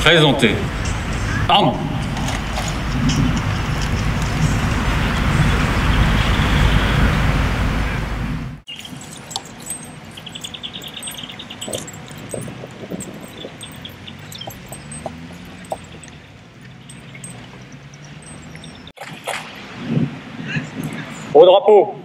Présentez. Armes. Au drapeau.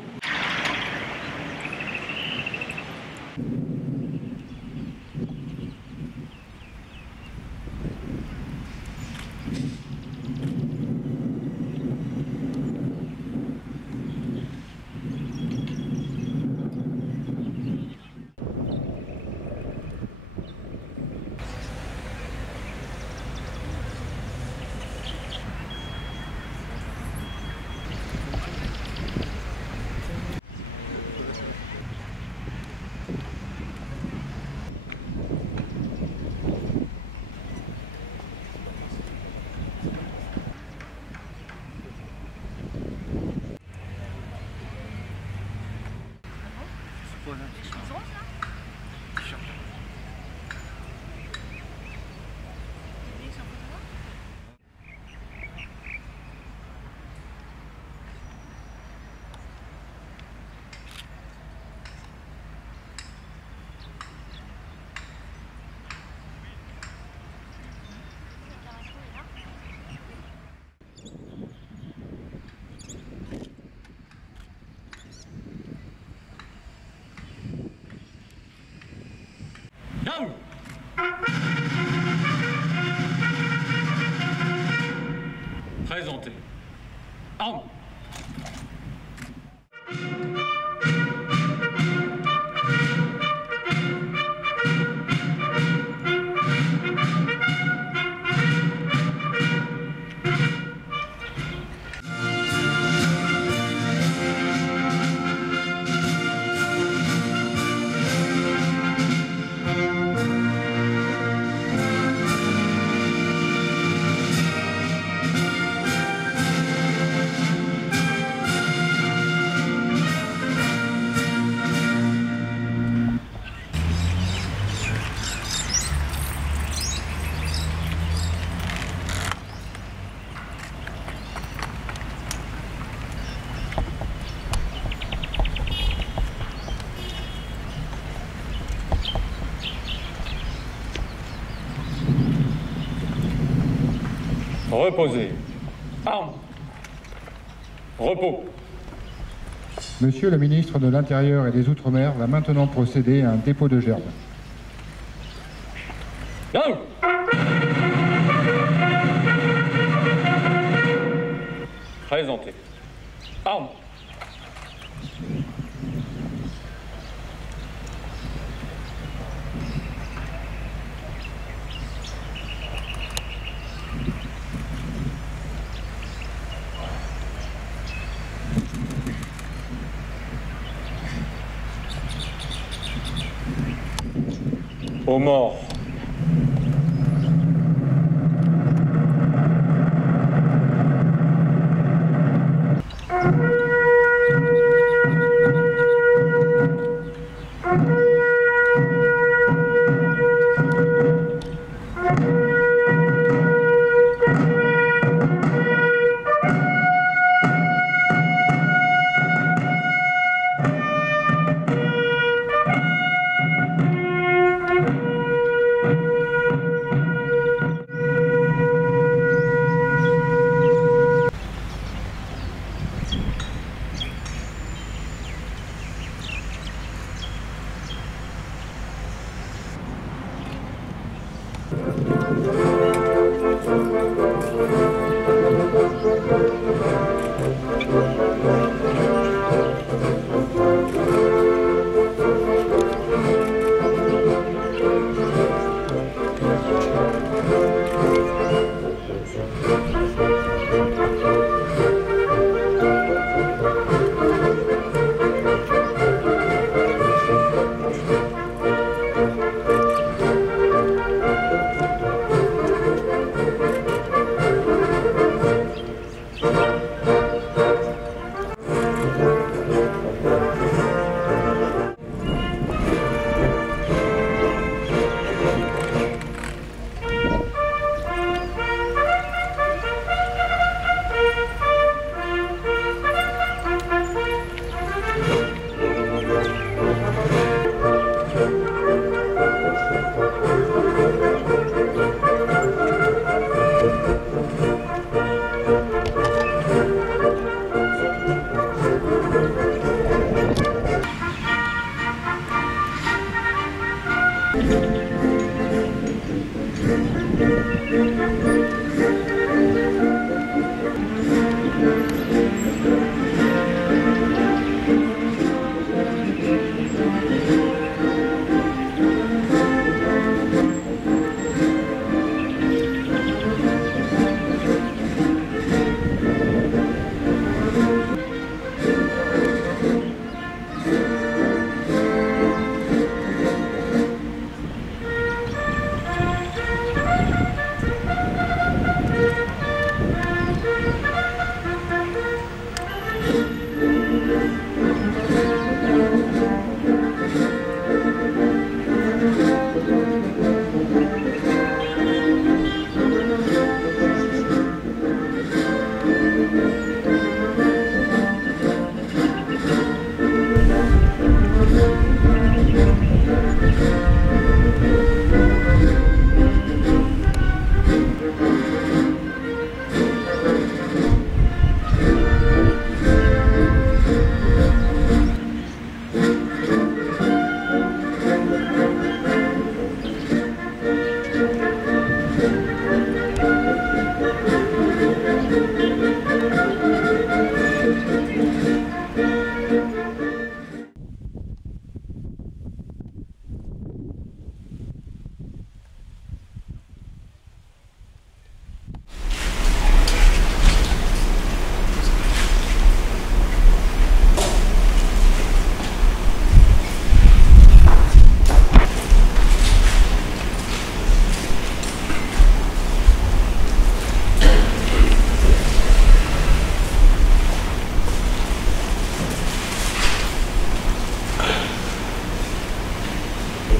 Down. Présentez. Armes. Reposez. Armes. Repos. Monsieur le ministre de l'Intérieur et des Outre-mer va maintenant procéder à un dépôt de gerbe. Down. Présentez. Armes. Aux morts.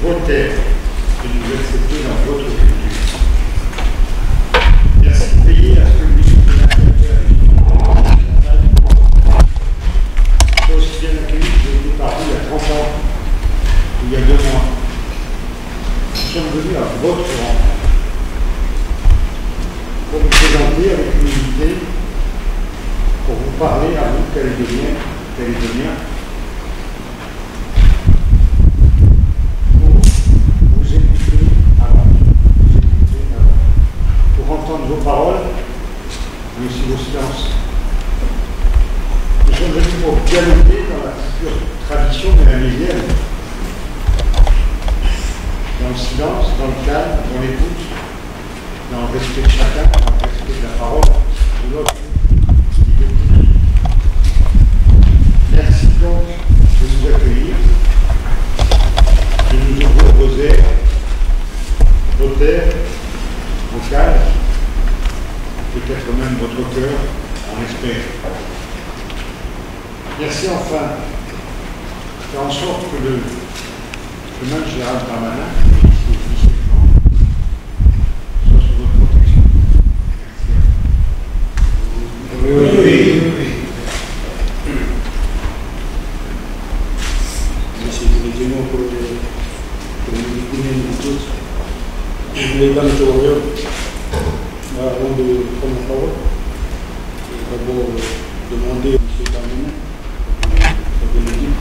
Voltaire, que nous acceptez dans votre culture. Merci de veiller à ce que le ministre de l'Intérieur soit aussi bien accueilli que j'ai été par vous il y a 30 ans, il y a 2 mois. Nous sommes venus à votre rencontre pour vous présenter avec humilité, pour vous parler à vous, Calédoniens, vos paroles, mais aussi vos silences. Nous sommes venus pour dialoguer dans la future tradition mélanésienne, dans le silence, dans le calme, dans l'écoute, dans le respect de chacun, dans le respect de la parole de l'autre. Merci donc de nous accueillir, de nous ouvrir vos airs, vos terres, vos cages, peut-être même votre cœur, on espère. Merci enfin de faire en sorte que le chemin de Gérald Darmanin soit sous votre protection. Merci. Oui. Merci pour les témoins pour les tous. Les dames de Royaume. Avant de prendre la parole, je vais d'abord demander à M. Darmanin de l'équipe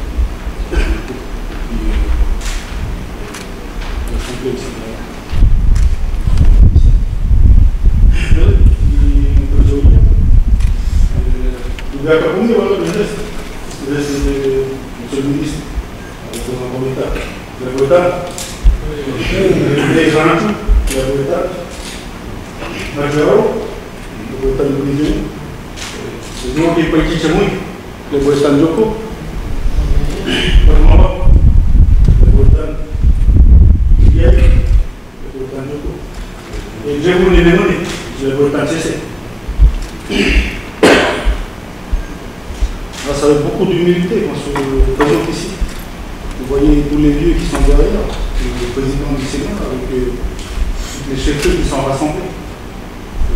l'Assemblée, etc. Vous avez accompagné votre ministre, monsieur le ministre, avec son d'État. Vous avez l'État, les gens, vous avez l'État. Majoro, le Botan Bridge, le nom qui est petit chez moi, le Botan Joko, le Mama, le Botan Yel, le Botan Joko, et je vous l'ai demandé, le Botan CC. Grâce avec beaucoup d'humilité qu'on se présente ici. Vous voyez tous les vieux qui sont derrière, le président du Sénat, avec toutes les chefs qui sont rassemblés.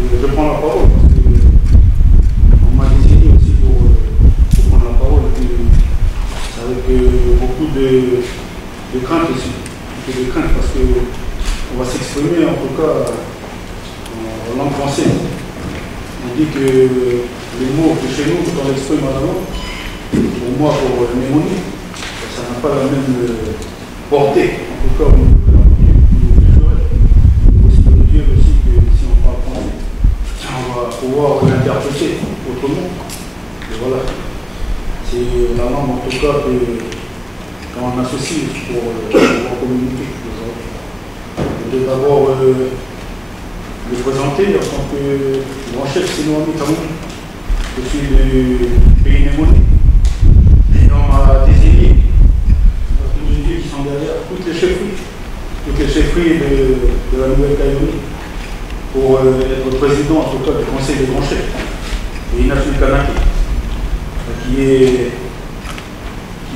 Je prends la parole parce qu'on m'a désigné aussi pour prendre la parole. C'est avec beaucoup de crainte aussi. De crainte parce qu'on va s'exprimer en tout cas en langue française. On dit que les mots que chez nous, quand on l'exprime en langue, pour moi, pour Mémoni, ça n'a pas la même portée, en tout cas au niveau de la langue. Je vais d'abord le présenter en tant que grand chef Sénoami Cameroun. Je suis du pays Némoné. Et on m'a désigné dans toutes les villes qui sont derrière, toutes les chefferies de la Nouvelle-Calédonie pour être président en tout cas du Conseil des grands chefs et Inachni Kanaki, qui est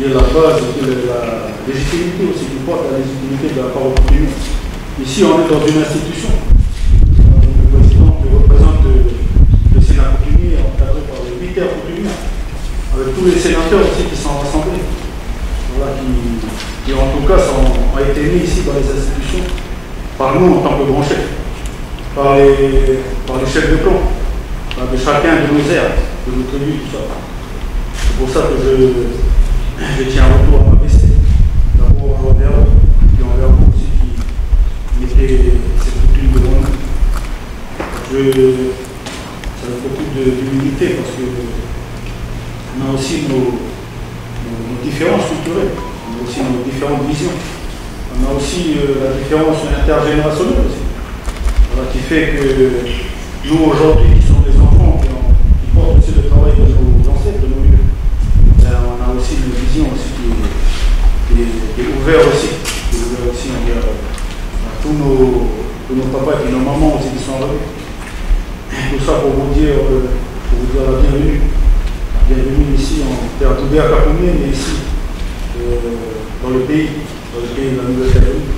la base, la légitimité aussi, qui porte la légitimité de la parole coutumière. Ici, on est dans une institution. Le président qui représente le Sénat coutumier, encadré par les 8 terres coutumières, avec tous les sénateurs aussi qui sont rassemblés, voilà, qui en tout cas ont été mis ici dans les institutions par nous en tant que grands chefs, par les chefs de clan, de chacun de nos aires, de nos tribus, tout ça. C'est pour ça que je tiens un retour à m'abaisser, d'abord envers eux, puis envers vous aussi qui mettez cette coutume devant nous. Ça a beaucoup d'humilité parce que on a aussi nos différences culturelles, on a aussi nos différentes visions, on a aussi la différence intergénérationnelle aussi, voilà, qui fait que nous aujourd'hui qui sommes des enfants qui portent aussi le travail de nos ancêtres, de nos lieux, on a aussi une vision aussi qui est ouverte aussi envers tous nos papas et nos mamans aussi qui sont arrivés. Tout ça pour vous dire la bienvenue. Bienvenue ici en terre d'Oubéa Kakoumé, mais ici dans le pays de la Nouvelle-Calédonie.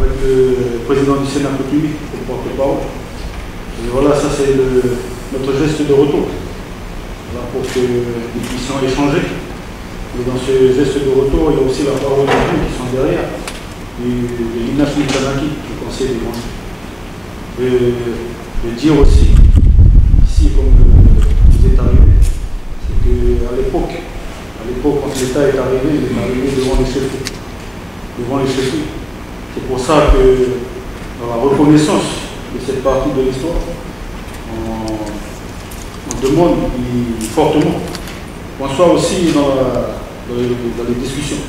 Avec le président du Sénat coutumier, le porte-parole. Et voilà, ça c'est notre geste de retour. Voilà, pour que nous puissions échanger. Et dans ce geste de retour, il y a aussi la parole de nous qui sont derrière, de l'Inachni Kanaki, du Conseil des grands chefs. De dire aussi, ici, comme vous êtes arrivé, c'est qu'à l'époque, quand l'État est arrivé, il est arrivé devant les chefs. C'est pour ça que dans la reconnaissance de cette partie de l'histoire, on demande fortement qu'on soit aussi dans les discussions.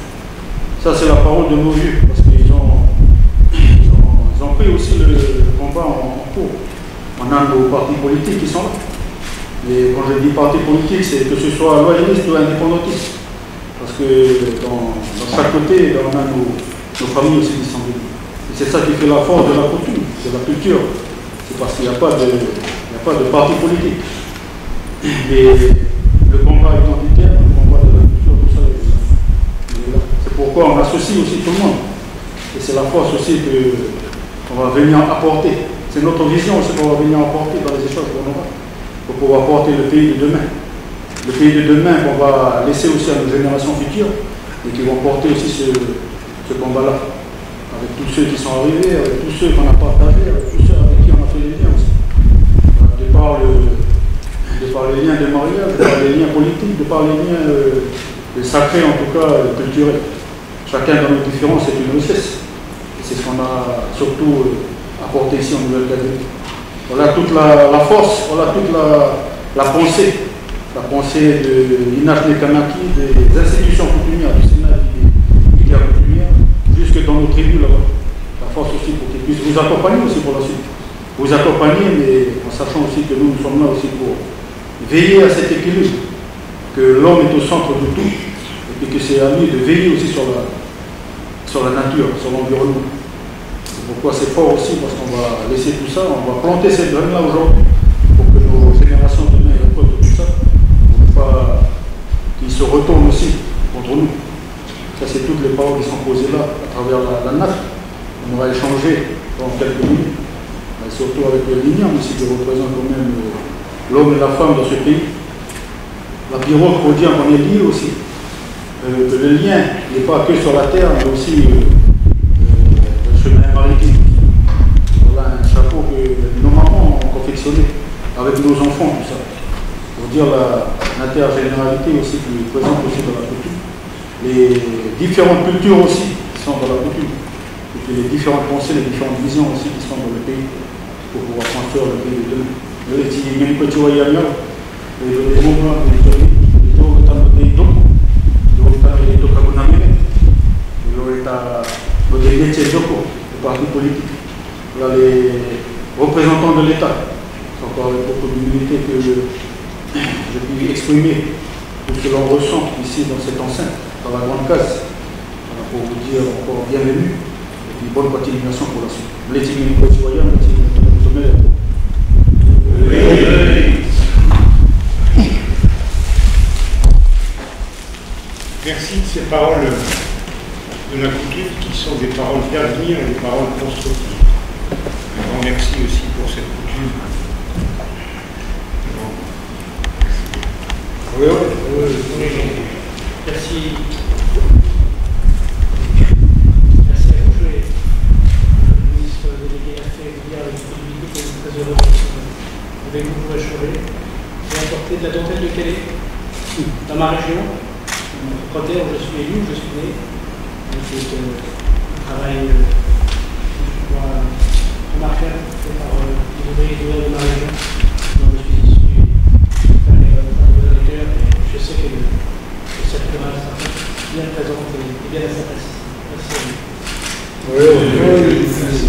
Ça, c'est la parole de nos vieux, parce qu'ils ont pris aussi le combat en cours. On a nos partis politiques qui sont là. Et quand je dis parti politique, c'est que ce soit loyaliste ou indépendantiste. Parce que dans chaque côté, on a nos familles aussi qui sont venues. Et c'est ça qui fait la force de la coutume, c'est la culture. C'est parce qu'il n'y a pas de parti politique. Et le combat identitaire, le combat de la culture, tout ça, c'est pourquoi on associe aussi tout le monde. Et c'est la force aussi qu'on va venir apporter. C'est notre vision aussi qu'on va venir apporter dans les échanges qu'on aura, pour pouvoir porter le pays de demain. Le pays de demain qu'on va laisser aussi à nos générations futures et qui vont porter aussi ce combat-là, avec tous ceux qui sont arrivés, avec tous ceux qu'on a partagés, avec tous ceux avec qui on a fait des liens aussi. De par les liens de mariage, de par les liens politiques, de par les liens sacrés en tout cas, culturels. Chacun dans nos différences est une richesse. Et c'est ce qu'on a surtout apporté ici en Nouvelle-Calédonie. Voilà toute la force, voilà toute la pensée de l'Inachni Kanaki, des institutions coutumières du Sénat et des coutumières, jusque dans nos tribus là-bas. La force aussi pour qu'ils puissent vous accompagner aussi pour la suite. Vous accompagner, mais en sachant aussi que nous sommes là aussi pour veiller à cet équilibre, que l'homme est au centre de tout, et puis que c'est à lui de veiller aussi sur la nature, sur l'environnement. C'est pourquoi c'est fort aussi, parce qu'on va laisser tout ça, on va planter cette graine-là aujourd'hui, pour que nos générations demain récoltent tout ça, pour pas qu'ils se retournent aussi contre nous. Ça, c'est toutes les paroles qui sont posées là, à travers la NAF. On va échanger pendant quelques minutes, mais surtout avec le Lignan aussi, qui représente quand même l'homme et la femme dans ce pays. La pirogue pour dire qu'on est lié aussi. Que le lien n'est pas que sur la terre, mais aussi le chemin maritime. Voilà un chapeau que nos mamans ont confectionné avec nos enfants, tout ça. pour dire l'intergénéralité aussi qui est présente aussi dans la coutume, les différentes cultures aussi qui sont dans la coutume, et puis les différentes pensées, les différentes visions aussi qui sont dans le pays pour pouvoir construire le pays de demain. Le petit petit voyageur, le mouvement de l'histoire, le temps de temps de temps, le temps de Kabunamé, le temps de Joko, le parti politique, les représentants de l'État. C'est encore avec beaucoup d'humilité que je puis exprimer tout ce que l'on ressent ici dans cette enceinte, dans la grande case, pour vous dire encore bienvenue et puis bonne continuation pour la suite. Merci de ces paroles de la coutume qui sont des paroles d'avenir et des paroles constructives. Un grand merci aussi pour cette coutume. Oui. Merci. Merci à vous. Le ministre délégué a fait dire avec disponibilité que je suis très heureux avec vous pour échanger. J'ai apporté de la dentelle de Calais dans ma région, quand où je suis élu, je suis né. C'est un travail remarquable fait par les ouvriers de ma région. Donc, je suis issu je sais que cette camarade est bien présente et bien à sa place. Merci à vous. Merci.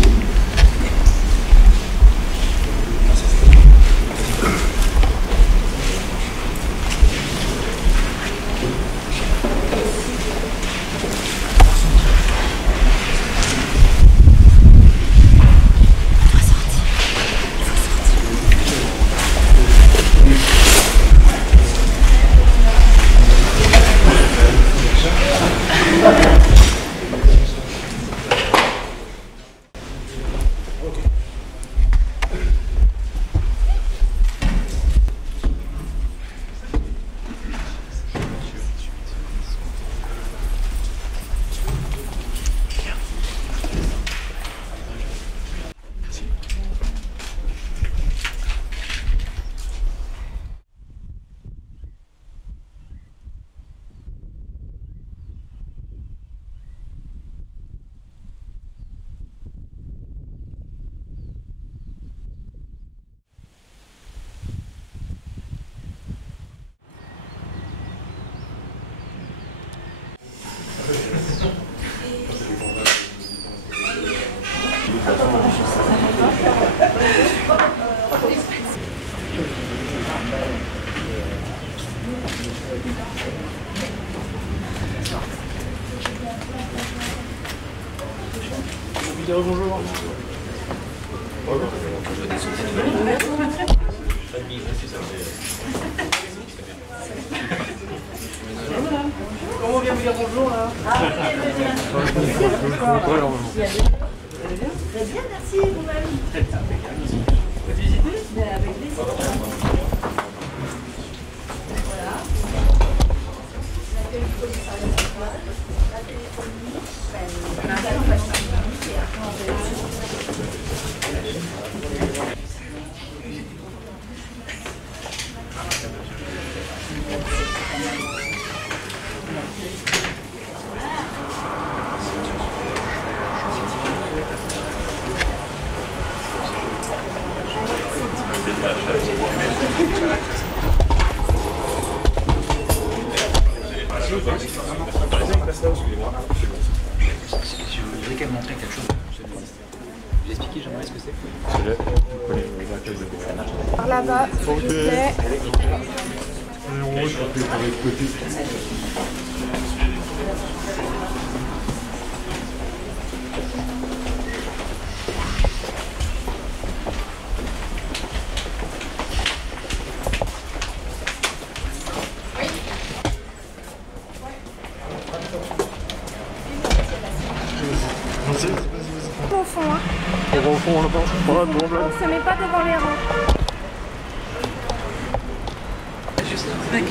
Bonjour. Comment on vient vous dire bonjour là? Très bien, merci vous-même. Vous visitez? Avec plaisir. Voilà. L'accueil du commissariat central, la téléphonie, Je voudrais qu'elle montrer quelque chose. Vous expliquer, j'aimerais ce que c'est. Par là-bas, s'il vous plaît. Au fond, hein. Au fond, là-bas. Voilà, bon, là. On se met pas devant les rangs. Juste un mec.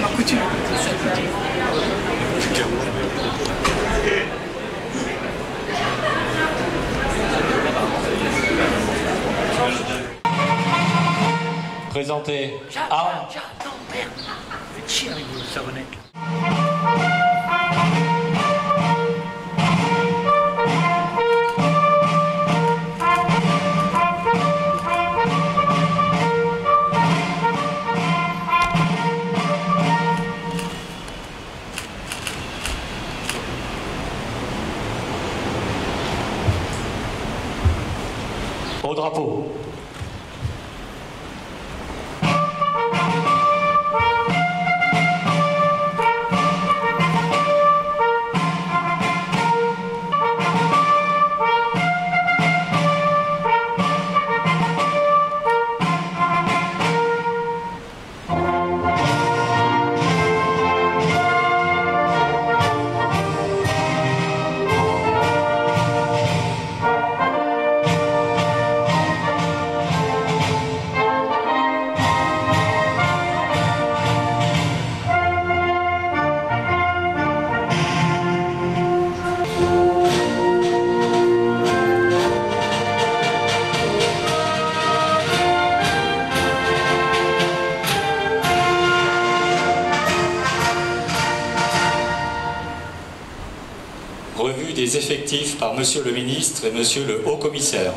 Ma coutume. présenter Jean, non, merde. Faites chier avec vos savonnettes. Au drapeau. Revue des effectifs par Monsieur le ministre et Monsieur le haut-commissaire.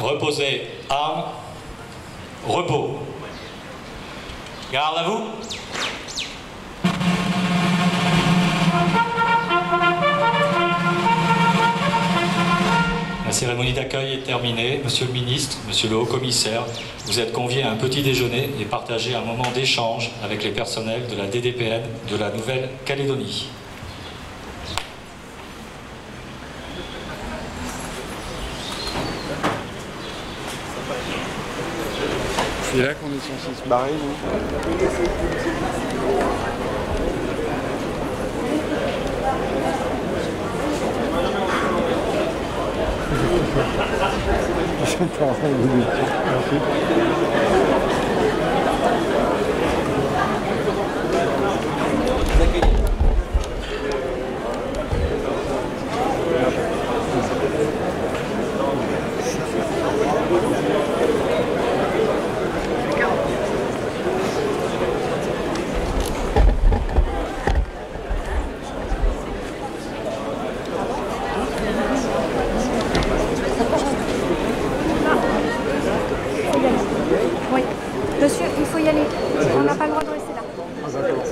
Reposez, armes, repos. Garde à vous. La cérémonie d'accueil est terminée. Monsieur le ministre, Monsieur le haut-commissaire, vous êtes conviés à un petit déjeuner et partagez un moment d'échange avec les personnels de la DDPN de la Nouvelle-Calédonie. C'est là qu'on est censé se barrer, non? Oui. Monsieur, il faut y aller. On n'a pas le droit de rester là. Ah d'accord.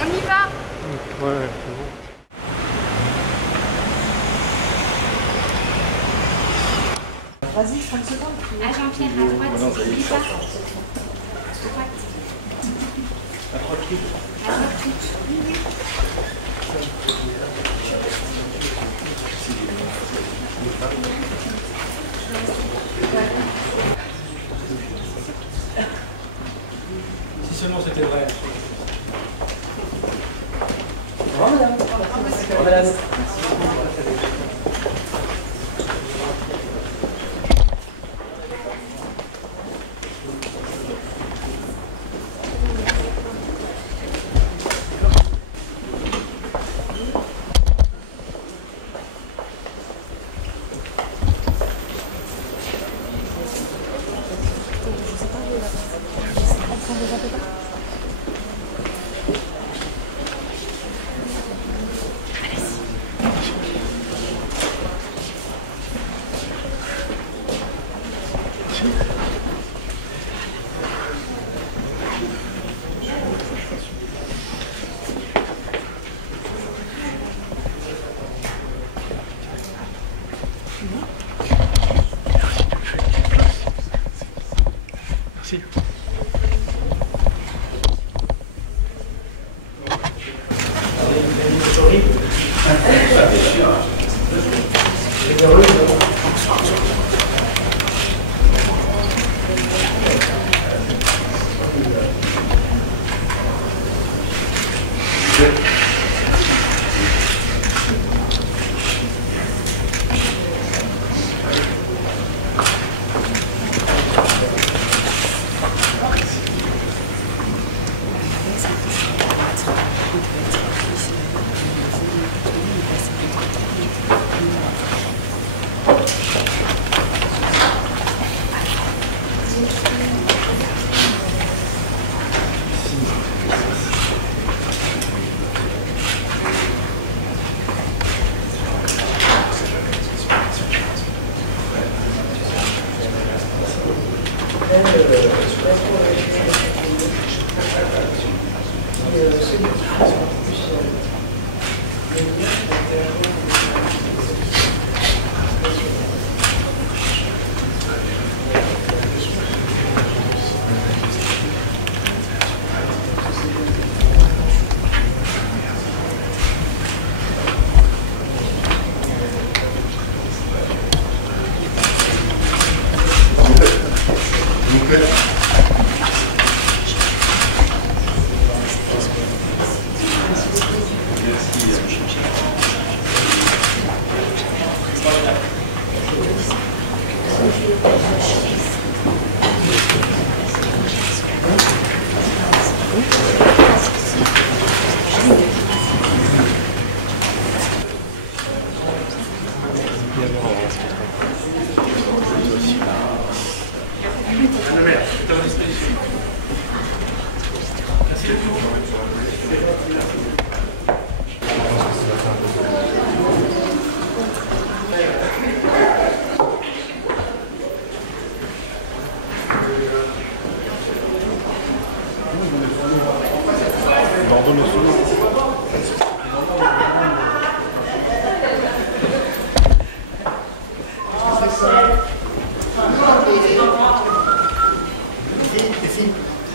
On y va. Ouais, Vas-y, 30 secondes. Ah, Jean-Pierre, à droite. N'oublie pas. À droite. À droite toute. À droite toute. Oui, oui. Si seulement c'était vrai.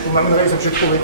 Vous m'amènerez les objets trouvés.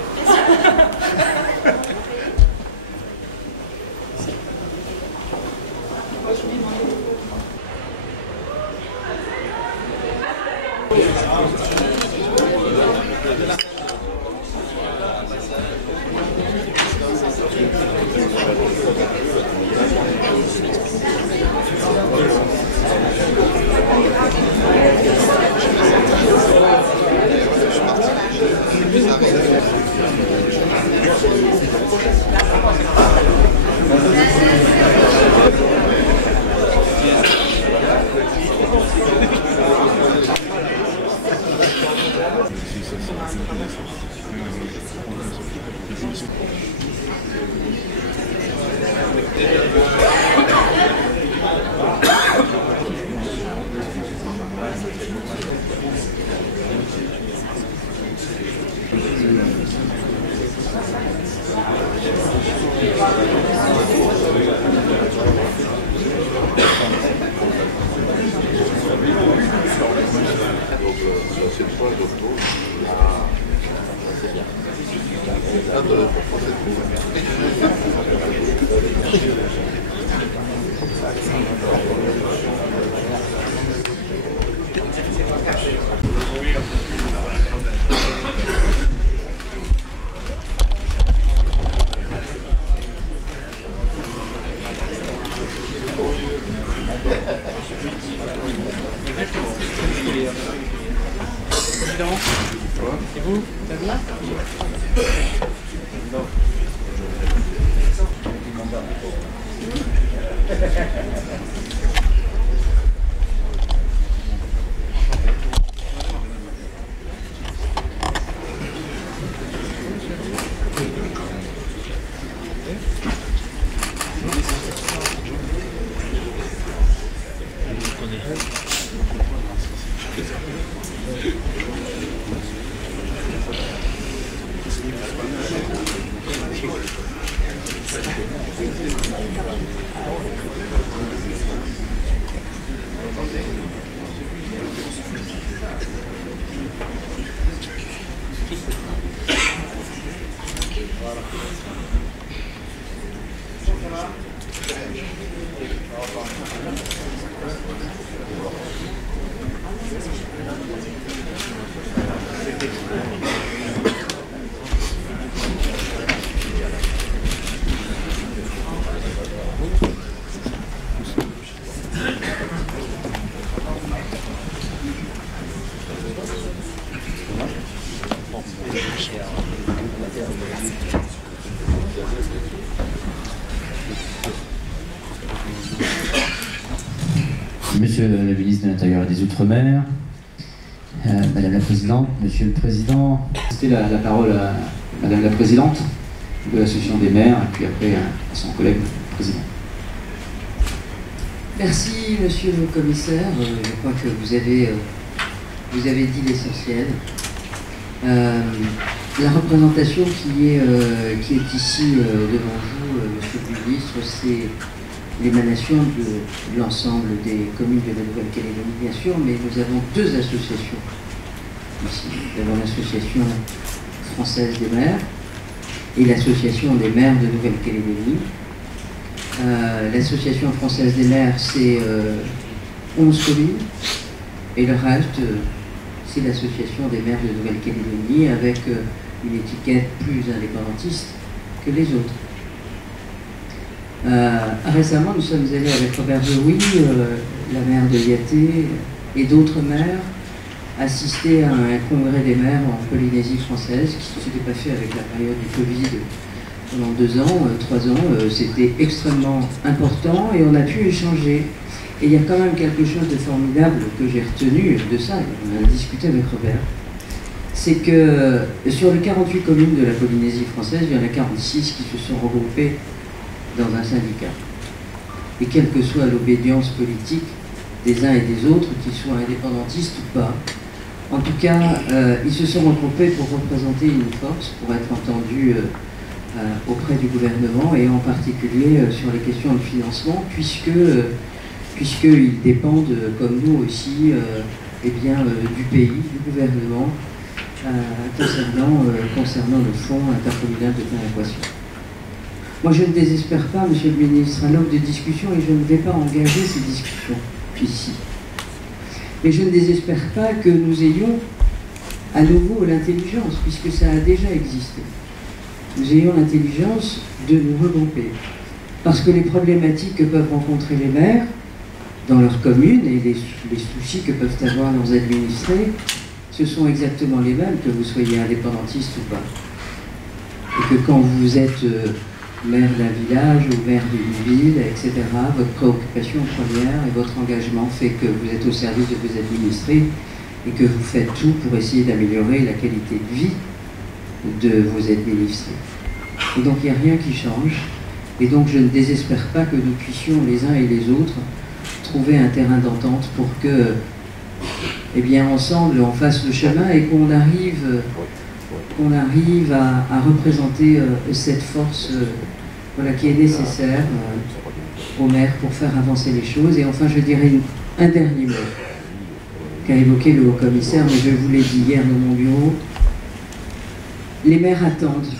Et vous, t'as vu? Merci. Monsieur le ministre de l'Intérieur et des Outre-mer, Madame la Présidente, Monsieur le Président, c'était la parole à Madame la Présidente de l'Association des maires, et puis après à son collègue président. Merci, Monsieur le Commissaire. Je crois que vous avez dit l'essentiel. La représentation qui est ici devant vous, Monsieur le Ministre, c'est l'émanation de l'ensemble des communes de la Nouvelle-Calédonie, bien sûr, mais nous avons deux associations ici. Nous avons l'Association française des maires et l'Association des maires de Nouvelle-Calédonie. L'Association française des maires, c'est 11 communes, et le reste, c'est l'Association des maires de Nouvelle-Calédonie, avec une étiquette plus indépendantiste que les autres. Récemment, nous sommes allés avec Robert Joly, la maire de Yaté, et d'autres maires, assister à un congrès des maires en Polynésie française, qui ne s'était pas fait avec la période du Covid pendant 2 ans, 3 ans. C'était extrêmement important et on a pu échanger. Et il y a quand même quelque chose de formidable que j'ai retenu de ça, on a discuté avec Robert, c'est que sur les 48 communes de la Polynésie française, il y en a 46 qui se sont regroupées dans un syndicat. Et quelle que soit l'obédience politique des uns et des autres, qu'ils soient indépendantistes ou pas, en tout cas, ils se sont regroupés pour représenter une force, pour être entendus auprès du gouvernement, et en particulier sur les questions de financement, puisqu'ils dépendent, comme nous aussi, du pays, du gouvernement, concernant le fonds intercommunal de péréquation. Moi, je ne désespère pas, Monsieur le Ministre, à l'aube de discussion, et je ne vais pas engager ces discussions ici. Mais je ne désespère pas que nous ayons à nouveau l'intelligence, puisque ça a déjà existé. Nous ayons l'intelligence de nous regrouper. Parce que les problématiques que peuvent rencontrer les maires dans leur commune et les soucis que peuvent avoir leurs administrés, ce sont exactement les mêmes, que vous soyez indépendantiste ou pas. Et que quand vous êtes maire d'un village ou maire d'une ville, etc., votre préoccupation première et votre engagement fait que vous êtes au service de vos administrés et que vous faites tout pour essayer d'améliorer la qualité de vie de vos administrés. Et donc il n'y a rien qui change. Et donc je ne désespère pas que nous puissions les uns et les autres trouver un terrain d'entente pour que, eh bien, ensemble, on fasse le chemin et qu'on arrive à représenter cette force voilà, qui est nécessaire aux maires pour faire avancer les choses. Et enfin, je dirais un dernier mot qu'a évoqué le haut-commissaire, mais je vous l'ai dit hier dans mon bureau. Les maires attendent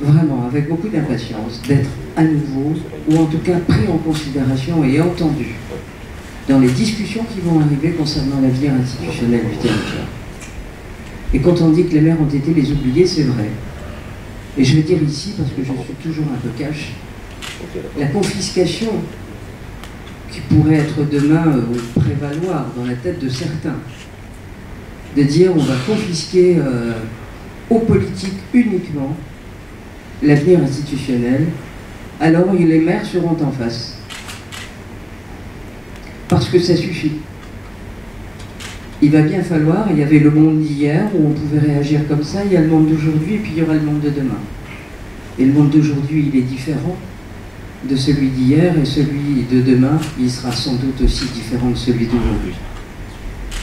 vraiment, avec beaucoup d'impatience, d'être à nouveau, ou en tout cas pris en considération et entendus dans les discussions qui vont arriver concernant l'avenir institutionnel du territoire. Et quand on dit que les maires ont été les oubliés, c'est vrai. Et je vais dire ici, parce que je suis toujours un peu cash, la confiscation qui pourrait être demain prévaloir dans la tête de certains, de dire on va confisquer aux politiques uniquement l'avenir institutionnel, alors les maires seront en face. Parce que ça suffit. Il va bien falloir, il y avait le monde d'hier où on pouvait réagir comme ça, il y a le monde d'aujourd'hui et puis il y aura le monde de demain. Et le monde d'aujourd'hui, il est différent de celui d'hier, et celui de demain, il sera sans doute aussi différent de celui d'aujourd'hui.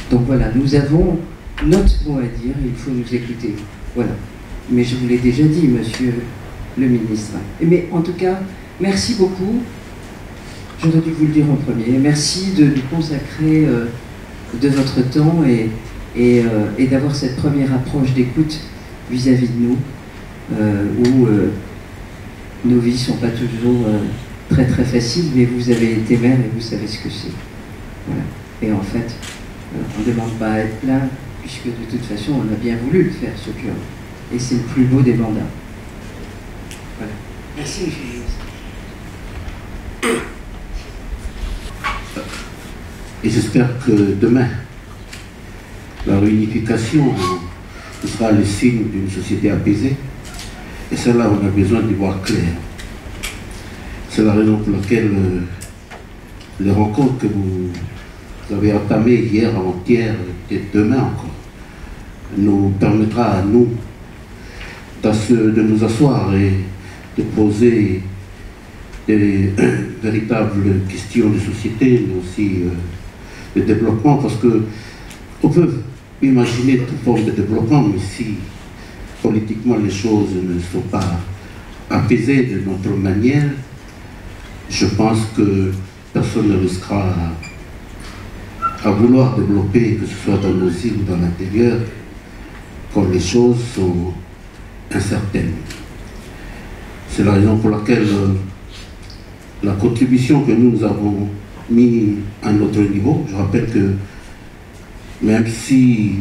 Donc voilà, nous avons notre mot à dire et il faut nous écouter. Voilà. Mais je vous l'ai déjà dit, Monsieur le Ministre. Mais en tout cas, merci beaucoup. J'aurais dû vous le dire en premier. Merci de nous consacrer de votre temps et d'avoir cette première approche d'écoute vis-à-vis de nous, où nos vies ne sont pas toujours très très faciles, mais vous avez été maire et vous savez ce que c'est. Voilà. Et en fait, on ne demande pas à être plein, puisque de toute façon, on a bien voulu le faire, ce job. Et c'est le plus beau des mandats. Voilà. Merci, Monsieur le Ministre. Et j'espère que demain, la réunification sera le signe d'une société apaisée. Et cela, on a besoin d'y voir clair. C'est la raison pour laquelle les rencontres que vous vous avez entamé hier, avant-hier, et demain encore, nous permettra à nous de nous asseoir et de poser des véritables questions de société, mais aussi de développement, parce que on peut imaginer toute forme de développement, mais si politiquement les choses ne sont pas apaisées de notre manière, je pense que personne ne risquera à vouloir développer, que ce soit dans nos îles ou dans l'intérieur, quand les choses sont incertaines. C'est la raison pour laquelle la contribution que nous avons mis à notre niveau, je rappelle que même si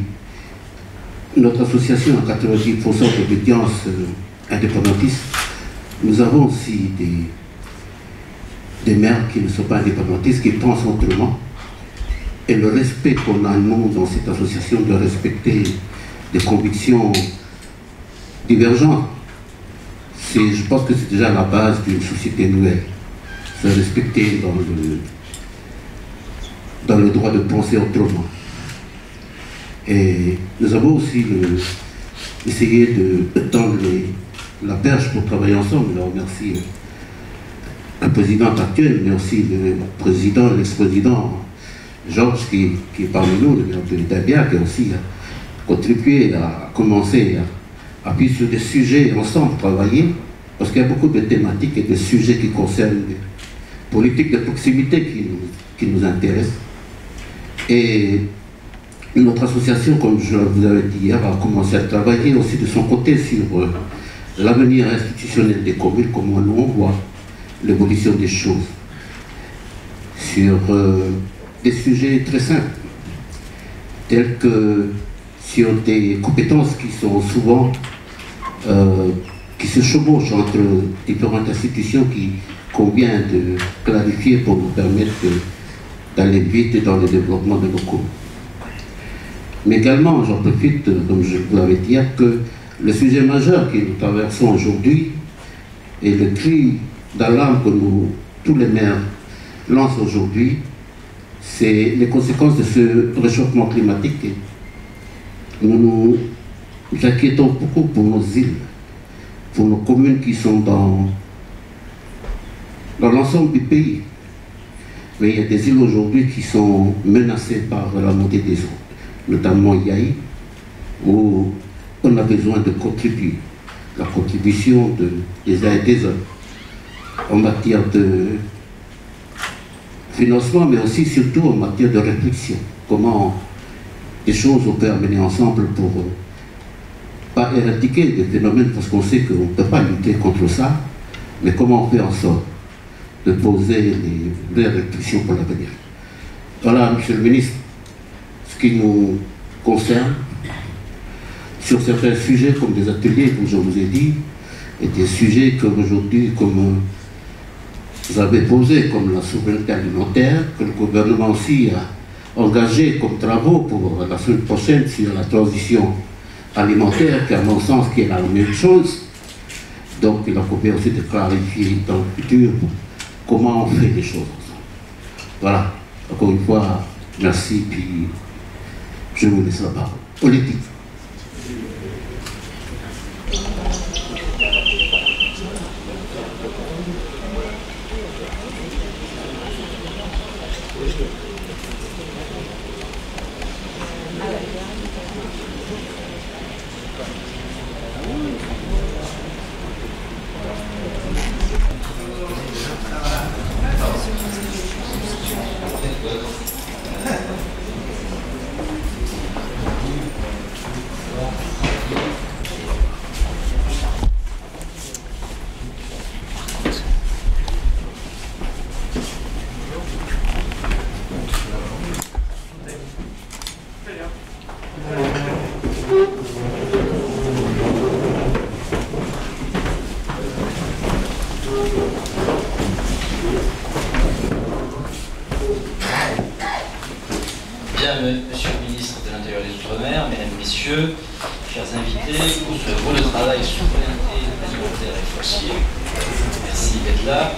notre association a 90% d'obédience indépendantiste, nous avons aussi des maires qui ne sont pas indépendantistes, qui pensent autrement. Et le respect qu'on a, nous, dans cette association, de respecter des convictions divergentes, je pense que c'est déjà la base d'une société nouvelle. Se respecter dans le droit de penser autrement. Et nous avons aussi essayé de tendre la perche pour travailler ensemble. Je remercie la présidente actuelle, mais aussi le président, l'ex-président Georges, qui est parmi nous, le directeur italien, qui a aussi contribué à commencer à appuyer sur des sujets ensemble, travailler, parce qu'il y a beaucoup de thématiques et de sujets qui concernent les politiques de proximité qui nous intéressent. Et notre association, comme je vous avais dit hier, a commencé à travailler aussi de son côté sur l'avenir institutionnel des communes, comment nous on voit l'évolution des choses, sur des sujets très simples, tels que sur des compétences qui sont souvent, qui se chevauchent entre différentes institutions qui convient de clarifier pour nous permettre d'aller vite dans le développement de nos communes. Mais également, j'en profite, comme je vous l'avais dit, que le sujet majeur que nous traversons aujourd'hui et le cri d'alarme que tous les maires lancent aujourd'hui, c'est les conséquences de ce réchauffement climatique. Nous nous inquiétons beaucoup pour nos îles, pour nos communes qui sont dans l'ensemble du pays. Mais il y a des îles aujourd'hui qui sont menacées par la montée des eaux, notamment Yaï, où on a besoin de contribuer. La contribution des uns et des autres en matière de financement, mais aussi surtout en matière de réflexion. Comment des choses on peut amener ensemble pour pas éradiquer des phénomènes, parce qu'on sait qu'on ne peut pas lutter contre ça, mais comment on fait en sorte de poser les vraies réflexions pour l'avenir. Voilà, Monsieur le Ministre, ce qui nous concerne, sur certains sujets comme des ateliers, comme je vous ai dit, et des sujets comme aujourd'hui, comme vous avez posé, comme la souveraineté alimentaire, que le gouvernement aussi a engagé comme travaux pour la semaine prochaine sur la transition alimentaire, qui à mon sens qui est la même chose. Donc il a convenu aussi de clarifier dans le futur comment on fait les choses ensemble. Voilà, encore une fois, merci, puis je vous laisse la parole. Politique. Monsieur le ministre de l'Intérieur et des Outre-mer, Mesdames, Messieurs, chers invités, pour ce gros de travail souveraineté alimentaire et foncier. Merci d'être là.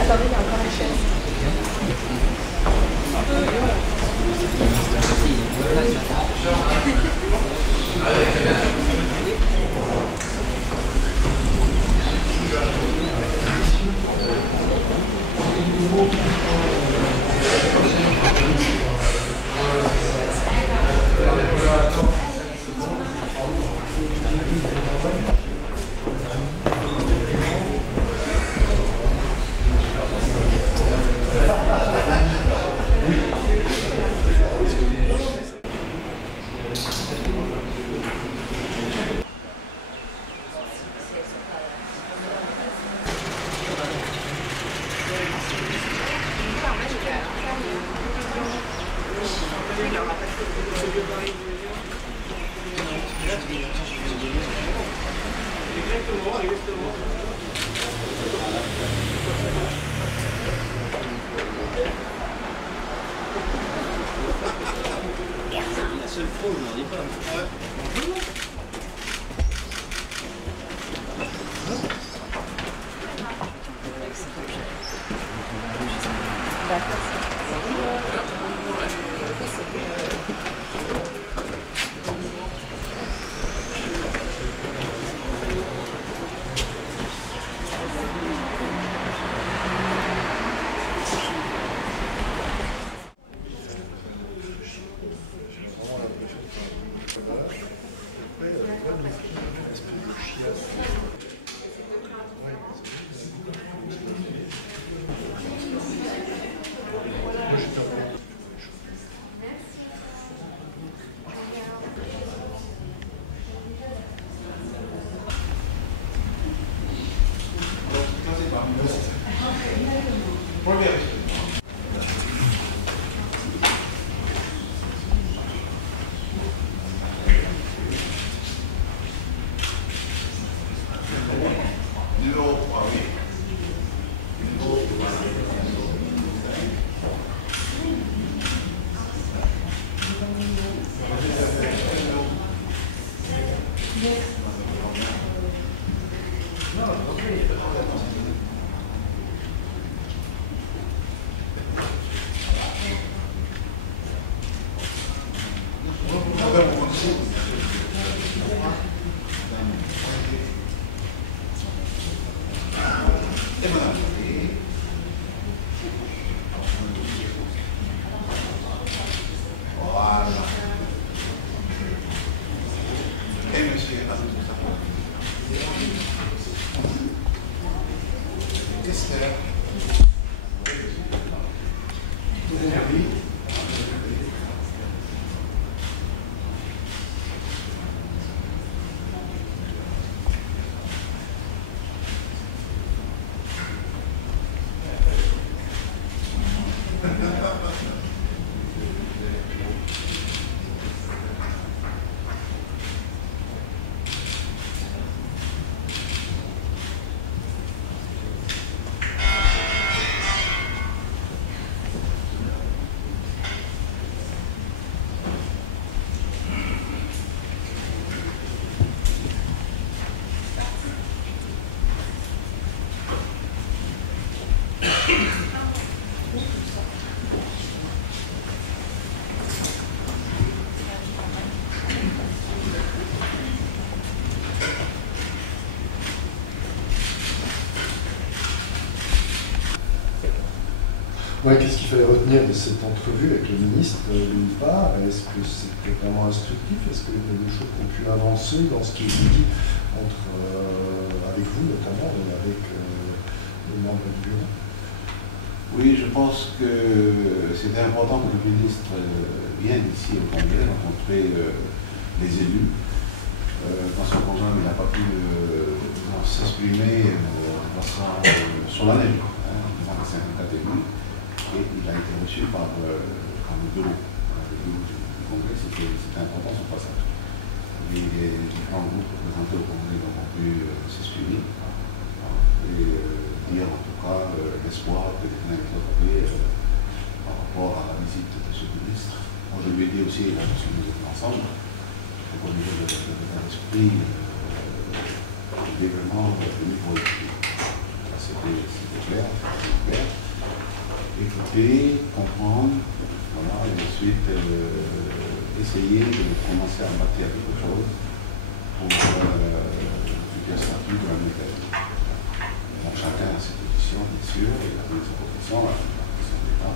Attendez, il y a encore une chaise. Ouais, qu'est-ce qu'il fallait retenir de cette entrevue avec le ministre d'une part? Est-ce que c'était vraiment instructif? Est-ce qu'il y a des choses qui ont pu avancer dans ce qui est dit avec vous notamment et avec les membres du bureau? Oui, je pense que c'était important que le ministre vienne ici au Congrès rencontrer les élus. Dans son programme, il n'a pas pu s'exprimer de façon solennelle devant les syndicats d'élus. Et il a été reçu par le bureau du Congrès. C'était important son passage. Et les différents groupes représentés au Congrès n'ont pu s'exprimer et dire en tout cas l'espoir que les uns et les autres avaient par rapport à la visite de ce ministre. Moi je lui ai dit aussi la notion de l'ensemble, au niveau de l'esprit, il est vraiment venu pour écouter. C'était clair. Écouter, comprendre, ensuite essayer de commencer à bâtir quelque chose pour le futur statut de la méthode. Donc chacun a ses positions, bien sûr, il a pris sa position, la position de l'État.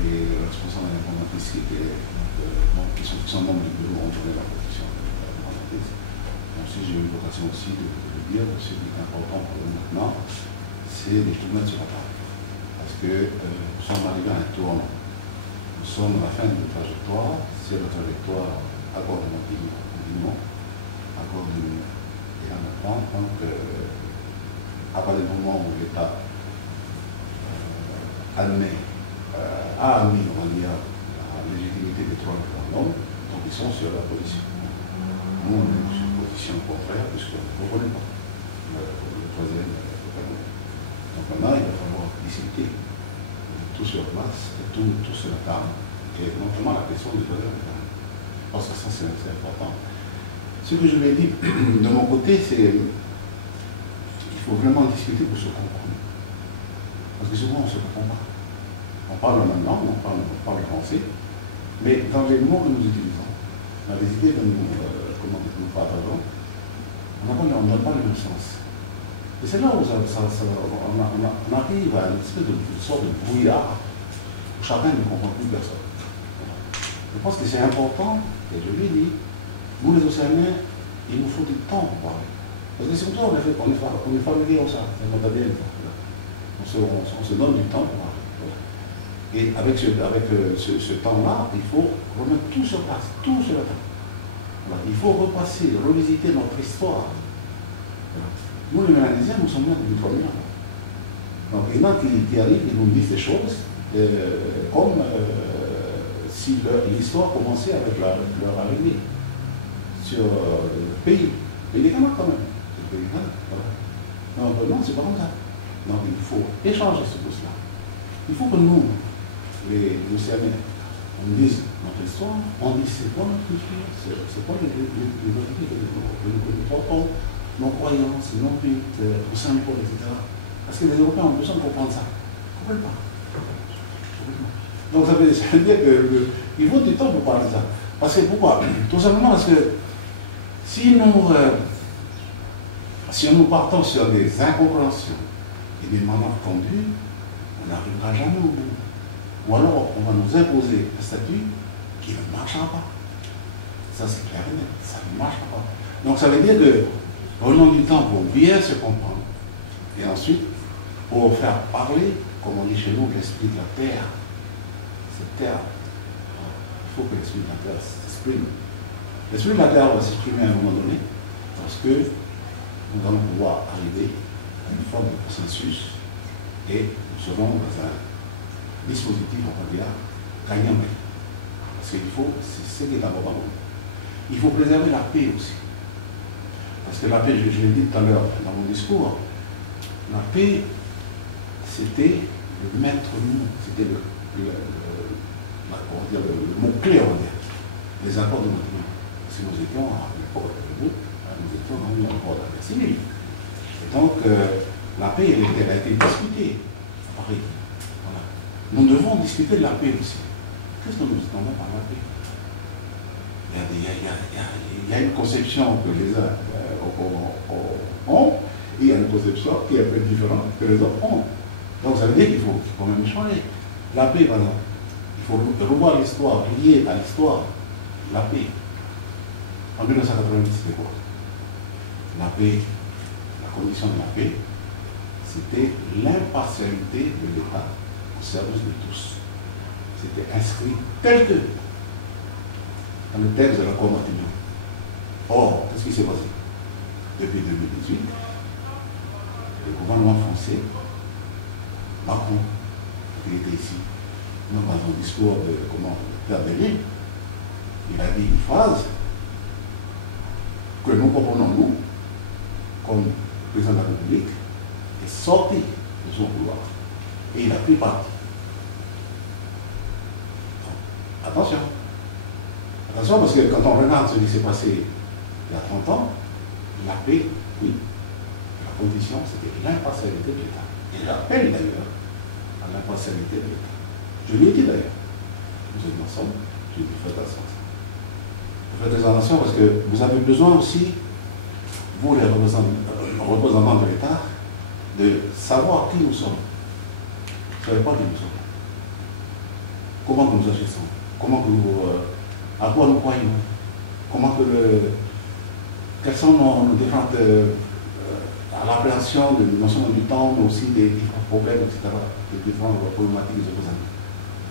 Les responsables indépendantistes qui sont membres du bureau ont donné la position indépendantiste. Donc si j'ai eu l'occasion aussi de le dire, ce qui est important pour nous maintenant, c'est de tout mettre sur la table. Parce que nous sommes arrivés à un tournant. Nous sommes à la fin d'une trajectoire, c'est la trajectoire accord de Montignon, accord de et en apprendre, donc à partir du moment où l'État a admis, on va dire, la légitimité des droits de l'homme, donc ils sont sur la position. Nous, on est sur une position contraire, puisqu'on ne reconnaît pas le troisième canon. Donc maintenant, il va falloir discuter tout sur place, et tout sur la table, et notamment la question des valeurs. Parce que ça, c'est important. Ce que je vais dire de mon côté, c'est qu'il faut vraiment discuter pour se comprendre. Parce que souvent, on ne se comprend pas. On parle la même langue, on parle français, mais dans les mots que nous utilisons, dans les idées que nous partageons, on n'a pas le même sens. Et c'est là où on arrive à une espèce de sorte de brouillard où chacun ne comprend plus personne. Je pense que c'est important, et je l'ai dit, nous les Océaniens, il nous faut du temps pour parler. Parce que c'est comme ça qu'on est familier comme ça, c'est notre ADN. On se donne du temps pour parler. Et avec ce temps-là, il faut remettre tout sur place, tout sur la table. Voilà. Il faut repasser, revisiter notre histoire. Voilà. Nous, les Mélanésiens, nous sommes là depuis 3000 ans. Donc, il y en a qui arrivent, ils nous disent des choses comme si l'histoire commençait avec leur arrivée sur le pays. Mais il est quand même. C'est le pays voilà. Non, c'est pas comme ça. Donc, il faut échanger ce pouce-là. Il faut que nous, les Océaniens, on dise notre histoire, on dise c'est quoi notre culture, c'est quoi les nos croyances, nos rites, nos symboles, etc. Parce que les Européens ont besoin de comprendre ça. Ils ne comprennent pas. Donc ça veut dire qu'il faut du temps pour parler de ça. Parce que pourquoi? Tout simplement parce que si nous partons sur des incompréhensions et des malentendus, on n'arrivera jamais au bout. Ou alors on va nous imposer un statut qui ne marchera pas. Ça c'est clair et net, ça ne marchera pas. Donc ça veut dire que prenons du temps pour bien se comprendre. Et ensuite, pour faire parler, comme on dit chez nous, l'esprit de la terre. Cette terre, il faut que l'esprit de la terre s'exprime. L'esprit de la terre va s'exprimer à un moment donné, parce que nous allons pouvoir arriver à une forme de consensus et nous serons dans un dispositif, on va dire, gagnant. Parce qu'il faut, c'est ce qui est important. Il faut préserver la paix aussi. Parce que la paix, je l'ai dit tout à l'heure dans mon discours, la paix, c'était le maître mot, c'était le mot-clé, on va dire, les accords de Montignon. Parce que nous étions à l'époque de nous étions dans un accord de la guerre civile. Et donc, la paix, elle a été discutée à Paris. Voilà. Nous devons discuter de la paix aussi. Qu'est-ce que nous entendons par la paix? Il y a une conception que les uns ont, et il y a une conception qui est un peu différente que les autres ont. Donc ça veut dire qu'il faut quand même changer. La paix, par exemple, il faut revoir l'histoire, liée à l'histoire, la paix. En 1990, c'était quoi? La paix, la condition de la paix, c'était l'impartialité de l'État au service de tous. C'était inscrit tel que dans le texte de l'accord Montignon. Or, qu'est-ce qui s'est passé? Depuis 2018, le gouvernement français, Macron, qui était ici, dans son discours de Père Béli, il a dit une phrase que nous comprenons, nous, comme président de la République, est sorti de son pouvoir. Et il a pris parti. Attention. Attention, parce que quand on regarde ce qui s'est passé il y a 30 ans, la paix, oui. La condition, c'était l'impartialité de l'État. Et j'appelle d'ailleurs à l'impartialité de l'État. Je lui ai dit d'ailleurs. vous êtes ensemble, je dis faites attention. Faites attention parce que vous avez besoin aussi, vous les représentants de l'État, de savoir qui nous sommes. Vous ne savez pas qui nous sommes. Comment que nous agissons, à quoi nous croyons, quelles sont nos différentes à l'appréhension de non seulement du temps, mais aussi des différents problèmes, etc., des différentes problématiques des opposants.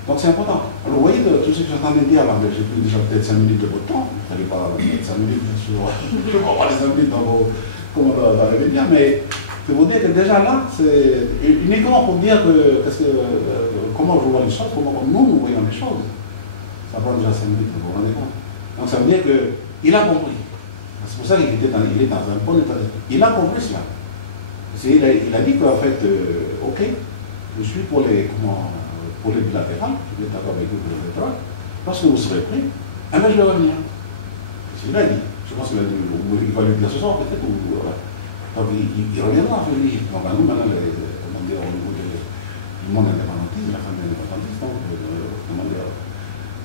Donc c'est important. Alors vous voyez, tout ce que j'entends dire là, j'ai pris déjà peut-être 5 minutes de votre temps, vous n'allez pas 5 minutes, je ne vais pas les 5 minutes dans les médias, mais je vous dire que déjà là, c'est uniquement pour dire comment je vois les choses, comment nous voyons les choses. Ça prend déjà 5 minutes, vous vous rendez compte. Donc ça veut dire qu'il a compris. C'est pour ça qu'il est dans un bon état d'esprit. Il a compris cela. Il a dit qu'en fait, ok, je suis pour les bilatérales, je vais être d'accord avec vous pour les bilatérales, lorsque vous serez prêts, je vais revenir. C'est ce qu'il a dit. Je pense qu'il va le dire ce soir peut-être. Donc il reviendra en février. Donc nous maintenant, au niveau du monde indépendantiste, de la famille indépendantiste,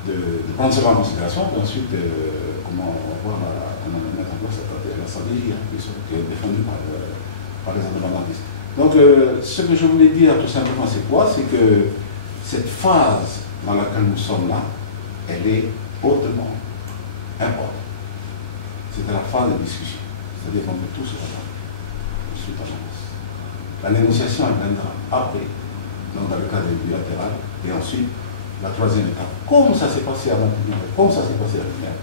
de prendre cela en considération, puis ensuite comment mettre en place la stratégie qui est défendue par les indépendantistes. Donc ce que je voulais dire tout simplement, c'est quoi? C'est que cette phase dans laquelle nous sommes là, elle est hautement importante. C'est la phase de discussion. C'est-à-dire qu'on peut tous se retrouver. La négociation elle viendra après, donc dans le cadre bilatéral, et ensuite la troisième étape. Comme ça s'est passé à Montigny, comme ça s'est passé à Lumière,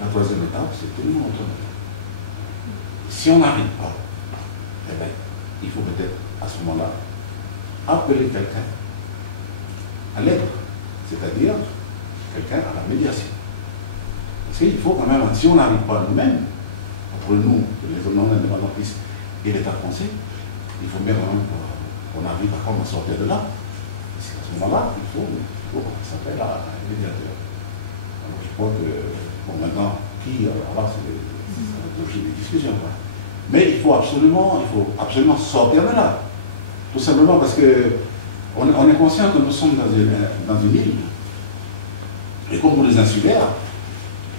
la troisième étape, c'est tenir autonomie. Si on n'arrive pas, eh bien, il faut peut-être à ce moment-là appeler quelqu'un à l'aide, c'est-à-dire quelqu'un à la médiation. Parce qu'il faut quand même, si on n'arrive pas nous-mêmes, entre nous, les non-indépendantistes et l'État français, il faut bien quand même qu'on arrive à comment sortir de là. Parce qu'à ce moment-là, il faut s'appeler à un médiateur. Alors je crois que, bon maintenant, alors là, c'est l'objet des discussions. Quoi. Mais il faut absolument sortir de là. Tout simplement parce qu'on est conscient que nous sommes dans une île. Et comme pour les insulaires,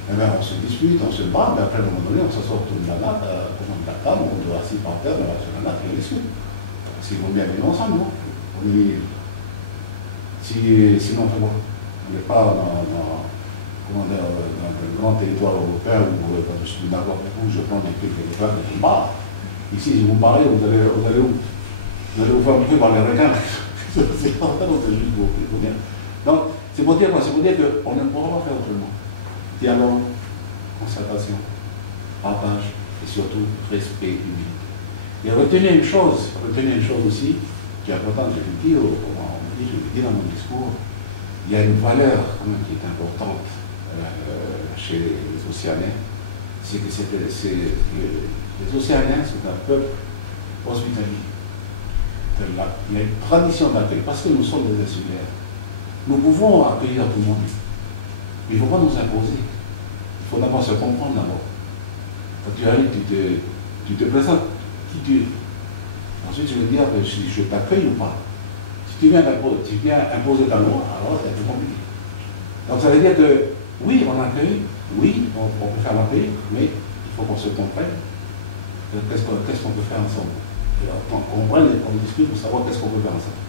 eh bien, on se dispute, on se bat, mais après, à un moment donné, on s'assoit autour de la natte, de la table, on doit assis par terre, on va sur la natte, et on discute. Parce qu'il vaut bien vivre ensemble, non? Sinon, on n'est pas dans un grand territoire européen où je suis d'accord avec vous, je prends des trucs et des femmes et je me bats. Ici, si vous parlez, vous allez où? Vous allez vous faire bouffer par les requins. C'est pas ça, c'est juste pour bien. Donc, c'est pour dire quoi? C'est pour dire qu'on ne pourra pas faire autrement. Dialogue, concertation, partage et surtout respect, humilité. Et retenez une chose aussi qui est importante, je le dis dans mon discours, il y a une valeur quand même qui est importante chez les Océaniens, c'est que les Océaniens sont un peuple hospitalier. Il y a une tradition d'accueil, parce que nous sommes des insulaires. Nous pouvons accueillir tout le monde. Il ne faut pas nous imposer. Il faut d'abord se comprendre d'abord. Quand tu arrives, tu te présentes qui tu es. Ensuite, tu veux dire que si je t'accueille ou pas. Si tu viens imposer ta loi, alors c'est un peu compliqué. Donc ça veut dire que oui, on accueille, oui, on peut faire l'accueil, mais il faut qu'on se comprenne. Qu'est-ce qu'on peut faire ensemble? On comprenne et qu'on discute pour savoir qu'est-ce qu'on peut faire ensemble.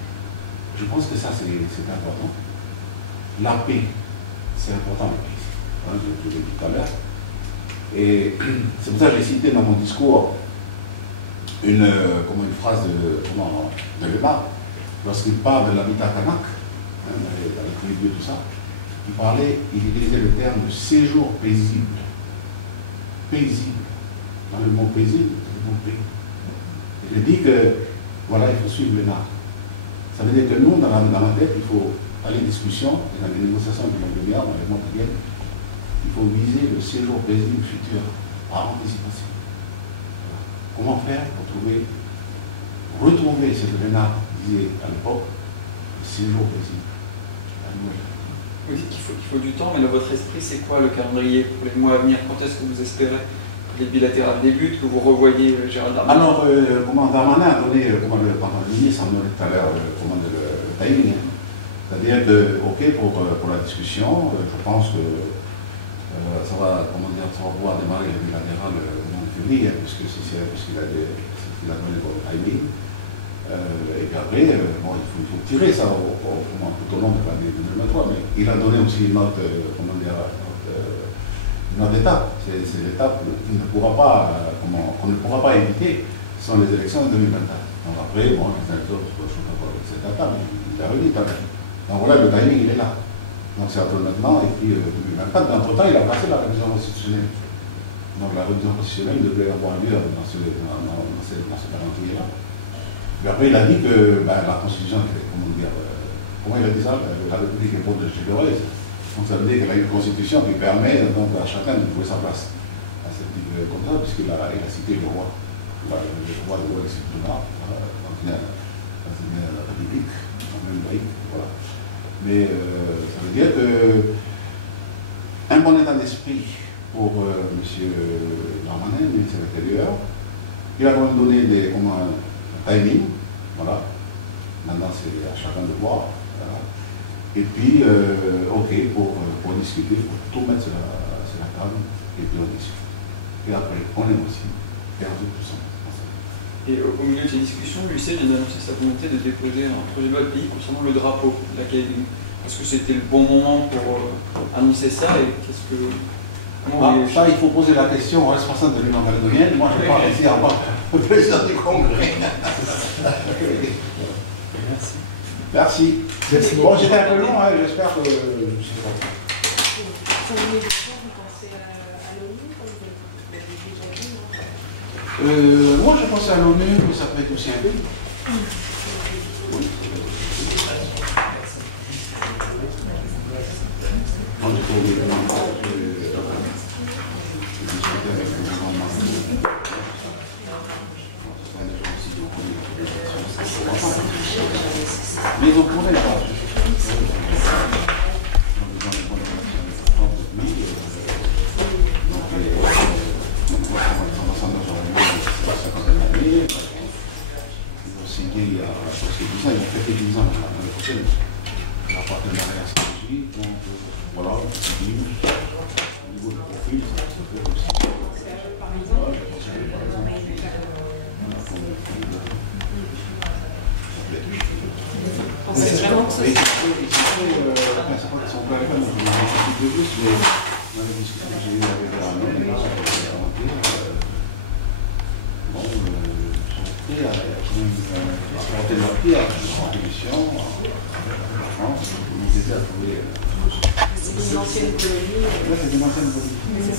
Je pense que ça, c'est important. La paix, c'est important. Hein, je l'ai dit tout à l'heure. Et c'est pour ça que j'ai cité dans mon discours une phrase de Weber, lorsqu'il parle de l'habitat kanak, avec les lieux, tout ça, il utilisait le terme de séjour paisible. Paisible. Dans le mot paisible, c'est le mot paix. Il dit que, voilà, il faut suivre le NAR. Ça veut dire que nous, dans la tête, il faut aller en discussion, et dans les négociations qui vont venir, dans les mois qui viennent, il faut viser le séjour paisible futur, par anticipation. Comment faire pour retrouver ce que Lénard disait à l'époque, le séjour paisible. Vous dites qu'il faut du temps, mais dans votre esprit, c'est quoi le calendrier pour les mois à venir? Quand est-ce que vous espérez que les bilatérales débutent, que vous revoyez Gérald Darmanin? Alors, Darmanin a donné, pendant le ministre a donné tout à l'heure, le timing. C'est-à-dire que, ok, pour la discussion, je pense que ça va pouvoir démarrer le bilatéral le mois de février, puisqu'il a donné pour le timing. Et puis après, bon, il faut tirer ça tout au long de l'année 2023, mais il a donné aussi une autre étape. C'est l'étape qu'on ne pourra pas éviter sans les élections de 2024. Donc après, bon, les autres choses à voir avec cette date, mais il a réuni quand même. Donc voilà, le timing, il est là. Donc c'est entre maintenant et puis 2024. Entre-temps, il a passé la révision constitutionnelle. Donc la révision constitutionnelle devait avoir lieu dans ce calendrier-là. Puis après, il a dit que la Constitution, comment il a dit ça, la République est pour de généreuse. Donc ça veut dire qu'elle a une Constitution qui permet donc à chacun de trouver sa place à cette comme ça, puisqu'il a cité le roi, le roi de l'Ouest du Nord, dans la République, dans le même pays. Voilà. Mais ça veut dire qu'un bon état d'esprit pour M. Darmanin, le ministre de l'Intérieur, il a quand même donné un timing, voilà. Maintenant c'est à chacun de voir. Voilà. Et puis, ok, pour discuter, pour tout mettre sur la table, et puis on discute. Et après, on négocie, et on fait tout ça. Et au milieu de ces discussions, l'UIC vient d'annoncer sa volonté de déposer un projet de loi de pays concernant le drapeau de l'Académie. Est-ce que c'était le bon moment pour annoncer ça et qu'est-ce que... Ça, il faut poser la question aux responsables de l'Union calédonienne. Moi, je n'ai pas réussi à avoir le président du Congrès. Merci. Merci. Bon, j'étais un peu long, hein, j'espère que... Moi, je pense à l'ONU, mais ça peut être aussi un pays. Oui. Mais vous pourrez pas. Il y a presque 10 ans, ils ont fait 10 ans l'année prochaine. La partenariat stratégique, donc voilà, au niveau du profil, ça se fait comme ça. Par exemple, c'est vraiment que ça. Et après, ça peut son père, donc je m'en ai un peu plus, mais dans la discussion que j'ai eue avec Arnaud, il m'a commenté. Bon, j'ai appris à en commission, en France, nous aider à trouver. C'est une ancienne colonie. Là, c'est une ancienne colonie.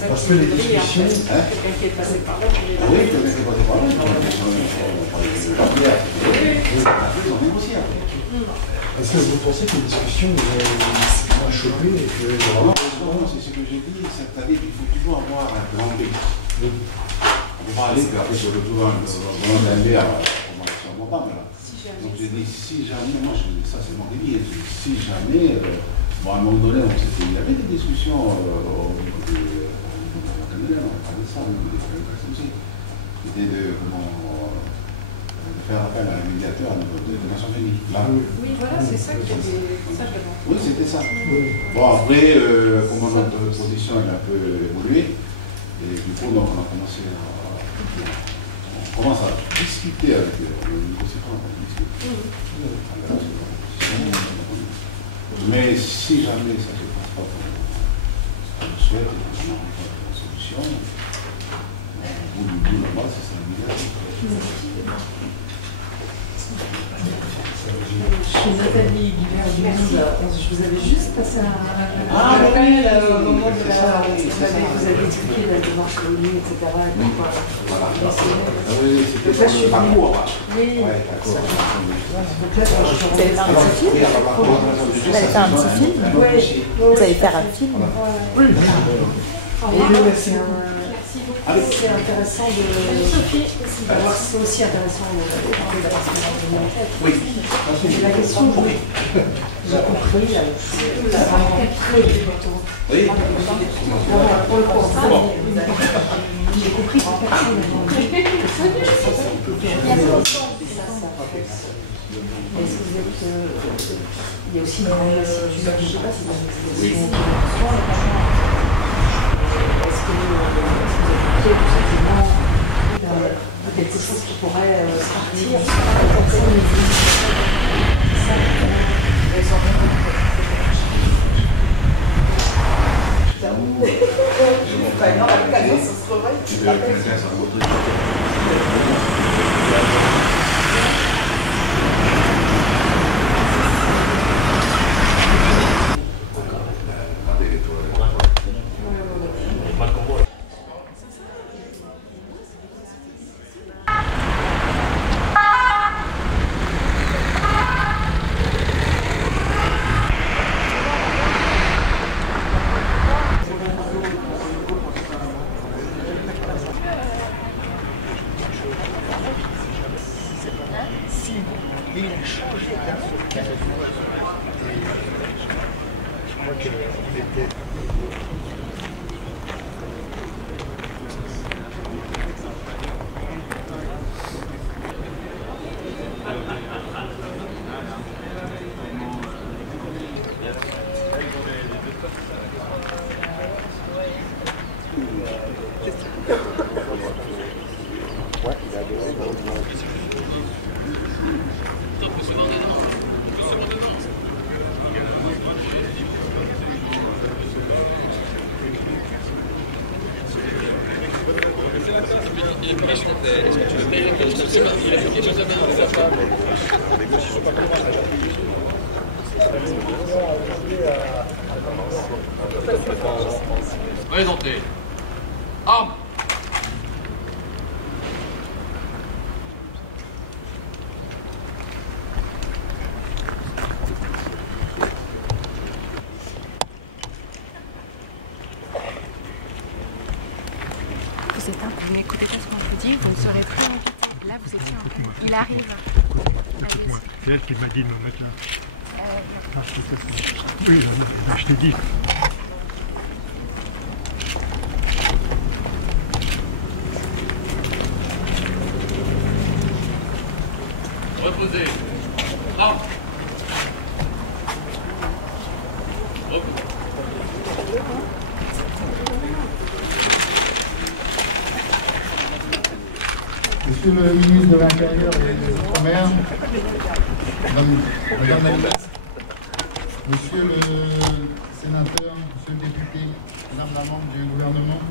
Parce que les discussions. Quelqu'un qui est passé par là. Oui, quelqu'un qui est passé par là. Ils ont négocié après. Est-ce que vous pensez que les discussions vont choper et que... Non, c'est ce que j'ai dit, c'est-à-dire qu'il faut toujours avoir un plan B. On ne peut pas aller sur le tour d'un B à mon table là. Donc j'ai dit, si jamais, moi je dis ça c'est mon débit, si jamais, bon à un moment donné, il y avait des discussions au niveau de la Canadienne, on parlait de ça, au niveau des personnes aussi. C'était de faire appel à un médiateur de Nations Unies. Oui, voilà, c'est ça qui était. Oui, c'était ça. Bon, après, comment notre position elle a un peu évolué, et du coup, donc, on commence à discuter avec le négociateur. Mais si jamais ça ne se passe pas comme on le souhaite, et qu'on n'arrive pas à la solution, au bout du là-bas, c'est ça immédiat. Je suis Nathalie Guibert, je vous avais juste passé un appel au moment de la... Vous avez expliqué la démarche de l'ONU, etc. Voilà. Oui, c'était ça, je suis parcours. Oui, d'accord. Donc là, vous allez faire un petit film. Vous allez faire un petit film. Oui. Vous allez faire un film. Oui. C'est intéressant d'avoir, c'est aussi intéressant d'avoir ce genre de enquête. Oui. La question, j'ai compris, ça va très important. Oui. Pour le coup, j'ai compris que personne n'a complexe. Est-ce que vous êtes. Il y a aussi une lassitude, je ne sais pas si vous avez des questions qui est-ce que vous êtes tout simplement de quelque chose qui pourrait partir Présentez. Armes. Vous n'écoutez pas ce qu'on vous dit, vous ne serez plus invité. Là, vous étiez en train. Il arrive. C'est elle qui m'a dit de me mettre là. Oui, je t'ai dit. Reposez. Armes. Monsieur le ministre de l'Intérieur et des Outre-mer, Madame la ministre, Monsieur le sénateur, Monsieur le député, Madame la membre du gouvernement,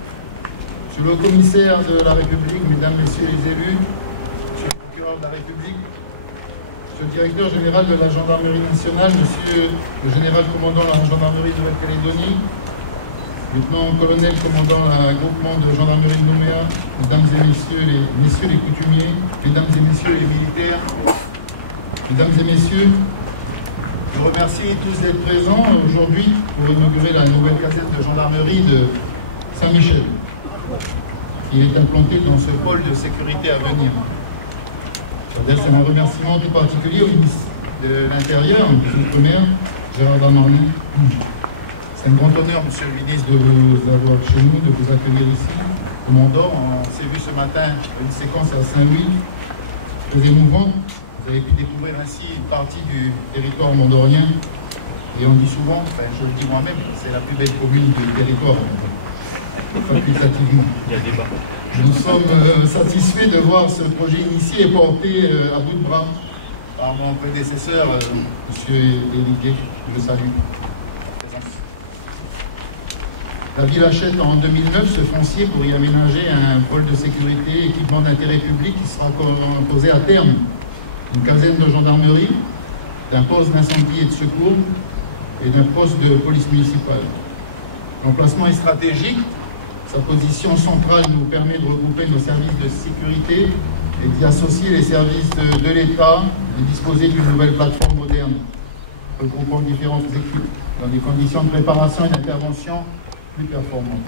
Monsieur le commissaire de la République, Mesdames, Messieurs les élus, Monsieur le procureur de la République, Monsieur le directeur général de la gendarmerie nationale, Monsieur le général commandant la gendarmerie de Nouvelle-Calédonie, lieutenant-colonel commandant le groupement de gendarmerie de Nouméa, mesdames et messieurs les coutumiers, mesdames et messieurs les militaires, mesdames et messieurs, je vous remercie tous d'être présents aujourd'hui pour inaugurer la nouvelle caserne de gendarmerie de Saint-Michel, qui est implantée dans ce pôle de sécurité à venir. C'est un remerciement tout particulier au ministre de l'Intérieur, des Outre-mer, Gérard Darmanin. C'est un grand honneur, Monsieur le ministre, de vous avoir chez nous, de vous accueillir ici, au Mont-d'Or. On s'est vu ce matin une séquence à Saint-Louis, très émouvante. Vous avez pu découvrir ainsi une partie du territoire mondorien. Et on dit souvent, enfin, je le dis moi-même, c'est la plus belle commune du territoire, facultativement. Il y a débat. Nous sommes satisfaits de voir ce projet initié et porté à bout de bras par mon prédécesseur, M. Éligué. Je le salue. La ville achète en 2009 ce foncier pour y aménager un pôle de sécurité, équipement d'intérêt public qui sera composé à terme d'une caserne de gendarmerie, d'un poste d'incendie et de secours et d'un poste de police municipale. L'emplacement est stratégique, sa position centrale nous permet de regrouper nos services de sécurité et d'y associer les services de l'État et disposer d'une nouvelle plateforme moderne, regroupant différentes équipes dans des conditions de préparation et d'intervention plus performantes.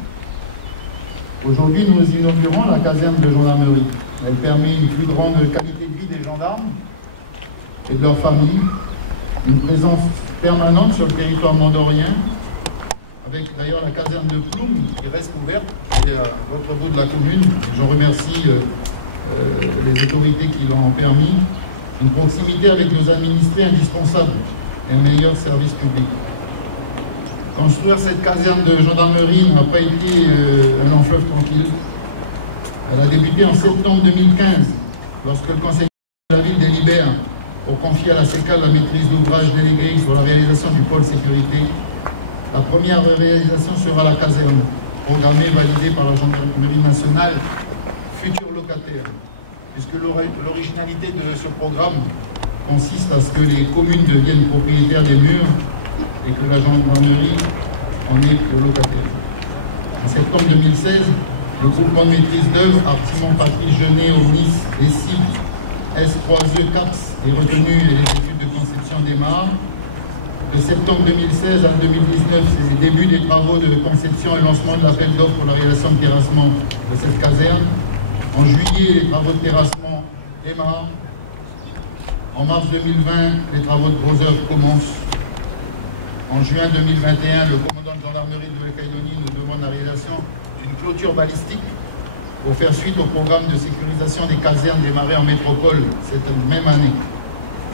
Aujourd'hui, nous inaugurons la caserne de gendarmerie. Elle permet une plus grande qualité de vie des gendarmes et de leurs familles, une présence permanente sur le territoire mondorien, avec d'ailleurs la caserne de Ploum qui reste ouverte, qui est à l'autre bout de la commune. J'en remercie les autorités qui l'ont permis. une proximité avec nos administrés indispensable et un meilleur service public. Construire cette caserne de gendarmerie n'a pas été un long fleuve tranquille. Elle a débuté en septembre 2015, lorsque le conseil de la ville délibère pour confier à la CECAL la maîtrise d'ouvrage déléguée sur la réalisation du pôle sécurité. La première réalisation sera la caserne, programmée et validée par la gendarmerie nationale, futur locataire, puisque l'originalité de ce programme consiste à ce que les communes deviennent propriétaires des murs et que la gendarmerie en est le locataire. En septembre 2016, le groupement de maîtrise d'œuvre Artimon Patrice Jeunet au Nice des cibles S3E CAPS est retenu et les études de conception démarrent. De septembre 2016 à 2019, c'est le début des travaux de conception et lancement de l'appel d'offres pour la réalisation de terrassement de cette caserne. En juillet, les travaux de terrassement démarrent. En mars 2020, les travaux de gros œuvres commencent. En juin 2021, le commandant de gendarmerie de Nouvelle-Calédonie nous demande la réalisation d'une clôture balistique pour faire suite au programme de sécurisation des casernes démarré en métropole cette même année.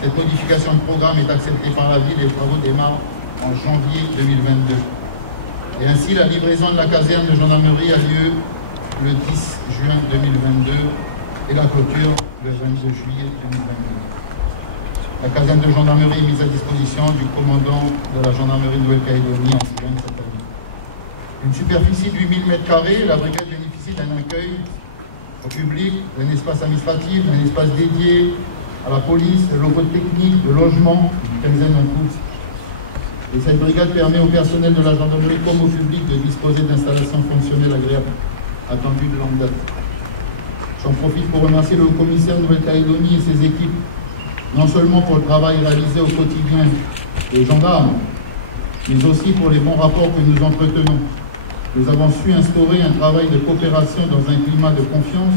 Cette modification de programme est acceptée par la ville et les travaux démarrent en janvier 2022. Et ainsi, la livraison de la caserne de gendarmerie a lieu le 10 juin 2022 et la clôture le 22 juillet 2022. La caserne de gendarmerie est mise à disposition du commandant de la gendarmerie de Nouvelle-Calédonie en juin cette année. Une superficie de 8000 m², la brigade bénéficie d'un accueil au public, d'un espace administratif, d'un espace dédié à la police, de locaux techniques, de logements, une quinzaine en tout. Et cette brigade permet au personnel de la gendarmerie comme au public de disposer d'installations fonctionnelles agréables, attendues de longue date. J'en profite pour remercier le haut-commissaire de Nouvelle-Calédonie et ses équipes, non seulement pour le travail réalisé au quotidien des gendarmes, mais aussi pour les bons rapports que nous entretenons. Nous avons su instaurer un travail de coopération dans un climat de confiance,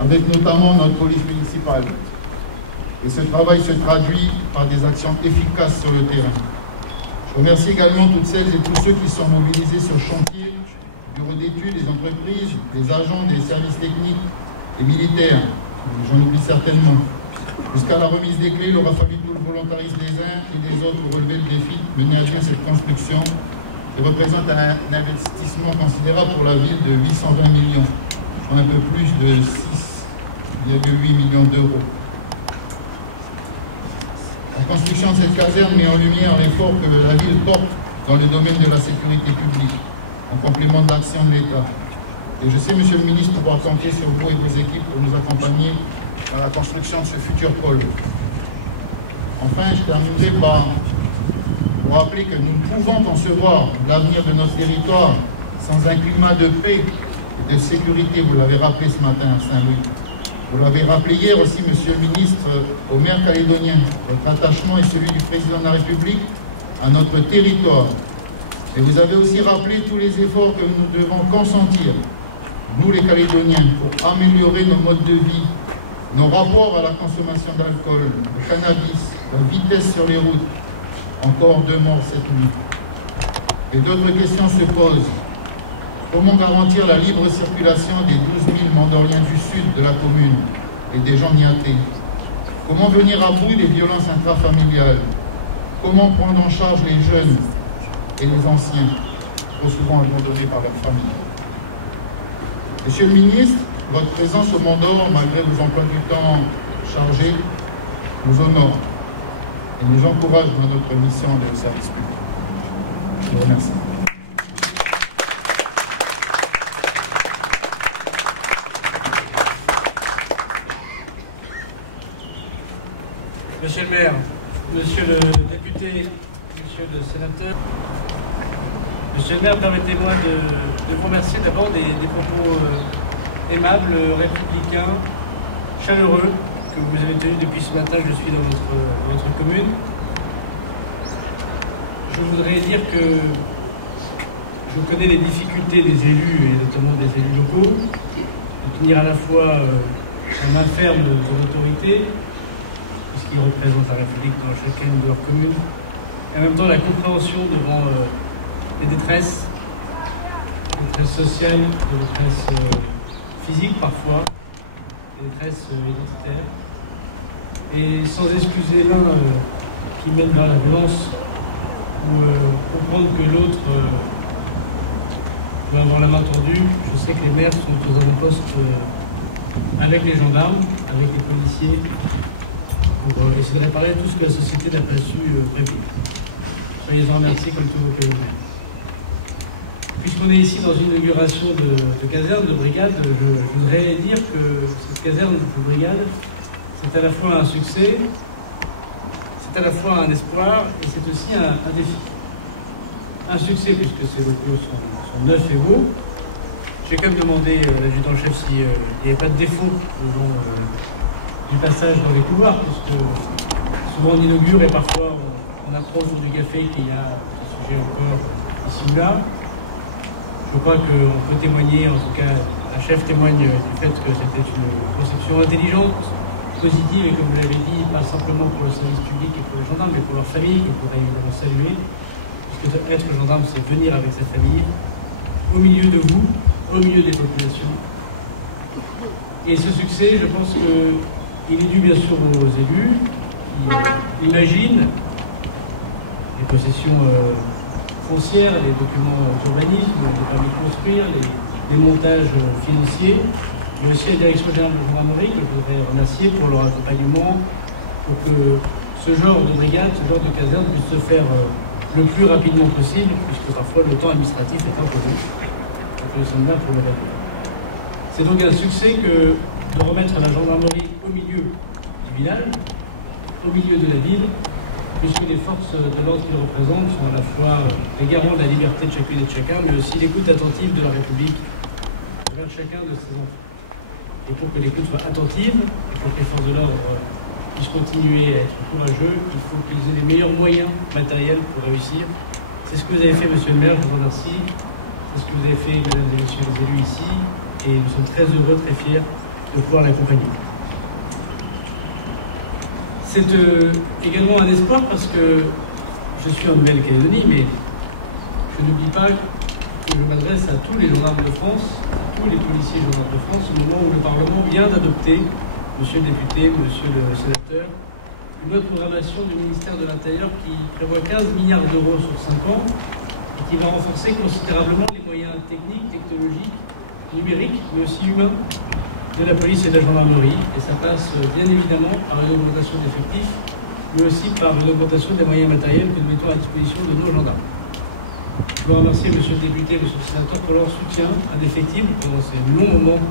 avec notamment notre police municipale. Et ce travail se traduit par des actions efficaces sur le terrain. Je remercie également toutes celles et tous ceux qui sont mobilisés sur le chantier, bureaux d'études, les entreprises, les agents des services techniques et militaires. J'en oublie certainement. Jusqu'à la remise des clés, il aura fallu tout le volontarisme des uns et des autres pour relever le défi, mener à bien cette construction qui représente un investissement considérable pour la ville de 820 millions, soit un peu plus de 6,8 millions d'euros. La construction de cette caserne met en lumière l'effort que la ville porte dans le domaine de la sécurité publique, en complément de l'action de l'État. Et je sais, Monsieur le Ministre, pouvoir compter sur vous et vos équipes pour nous accompagner dans la construction de ce futur pôle. Enfin, je terminerai par vous rappeler que nous ne pouvons concevoir l'avenir de notre territoire sans un climat de paix et de sécurité. Vous l'avez rappelé ce matin à Saint-Louis. Vous l'avez rappelé hier aussi, Monsieur le Ministre, aux maires calédoniens. Votre attachement est celui du Président de la République à notre territoire. Et vous avez aussi rappelé tous les efforts que nous devons consentir, nous les Calédoniens, pour améliorer nos modes de vie, nos rapports à la consommation d'alcool, de cannabis, la vitesse sur les routes. Encore 2 morts cette nuit. Et d'autres questions se posent. Comment garantir la libre circulation des 12 000 Mandoriens du sud de la commune et des gens niatés? Comment venir à bout des violences intrafamiliales? Comment prendre en charge les jeunes et les anciens, trop souvent abandonnés par leurs familles? Monsieur le ministre, votre présence au Mont d'Or, malgré vos emplois du temps chargés, nous honore et nous encourage dans notre mission de service public. Je vous remercie. Monsieur le maire, monsieur le député, monsieur le sénateur, monsieur le maire, permettez-moi de vous remercier d'abord des propos aimables, républicains, chaleureux que vous avez tenus depuis ce matin que je suis dans votre commune. Je voudrais dire que je connais les difficultés des élus, et notamment des élus locaux, de tenir à la fois la main ferme de l'autorité, puisqu'ils représentent la République dans chacune de leurs communes, et en même temps la compréhension devant les détresses sociales, des détresses physiques parfois, des détresses identitaires. Et sans excuser l'un qui mène vers la violence, ou comprendre que l'autre peut avoir la main tendue, je sais que les maires sont aux avant-postes avec les gendarmes, avec les policiers, pour essayer de réparer tout ce que la société n'a pas su prévenir. Soyez-en remerciés comme tous vos collègues maires. Puisqu'on est ici dans une inauguration de caserne, de brigade, je voudrais dire que cette caserne de brigade, c'est à la fois un succès, c'est à la fois un espoir et c'est aussi un défi. Un succès puisque ces locaux sont neufs et beaux. J'ai quand même demandé à l'adjudant-chef s'il n'y avait pas de défaut au long du passage dans les couloirs, puisque souvent on inaugure et parfois on apprend autour du café qu'il y a des sujets encore ici ou là. Je crois qu'on peut témoigner, en tout cas la chef témoigne du fait que c'était une conception intelligente, positive, et comme vous l'avez dit, pas simplement pour le service public et pour les gendarmes, mais pour leur famille, qu'il faudrait évidemment saluer. Parce que être gendarme, c'est venir avec sa famille, au milieu de vous, au milieu des populations. Et ce succès, je pense qu'il est dû bien sûr aux élus, qui imaginent les possessions foncières, les documents d'urbanisme, les permis de construire, les montages financiers, mais aussi la Direction générale de gendarmerie, que je voudrais remercier pour leur accompagnement, pour que ce genre de brigade, ce genre de caserne puisse se faire le plus rapidement possible, puisque parfois le temps administratif est imposé. Donc nous sommes là pour le faire. C'est donc un succès que de remettre la gendarmerie au milieu du village, au milieu de la ville, puisque les forces de l'ordre qu'ils représentent sont à la fois les garants de la liberté de chacune et de chacun, mais aussi l'écoute attentive de la République vers chacun de ses enfants. Et pour que l'écoute soit attentive, et pour que les forces de l'ordre puissent continuer à être courageux, il faut qu'ils aient les meilleurs moyens matériels pour réussir. C'est ce que vous avez fait, monsieur le maire, je vous remercie. C'est ce que vous avez fait, mesdames et messieurs les élus ici, et nous sommes très heureux, très fiers de pouvoir l'accompagner. C'est également un espoir parce que je suis en Nouvelle-Calédonie, mais je n'oublie pas que je m'adresse à tous les gendarmes de France, à tous les policiers et gendarmes de France, au moment où le Parlement vient d'adopter, monsieur le député, monsieur le sénateur, une loi de programmation du ministère de l'Intérieur qui prévoit 15 milliards d'euros sur 5 ans et qui va renforcer considérablement les moyens techniques, technologiques, numériques, mais aussi humains de la police et de la gendarmerie. Et ça passe bien évidemment par une augmentation d'effectifs, mais aussi par une augmentation des moyens matériels que nous mettons à disposition de nos gendarmes. Je veux remercier monsieur le député et monsieur le sénateur pour leur soutien indéfectible pendant ces longs moments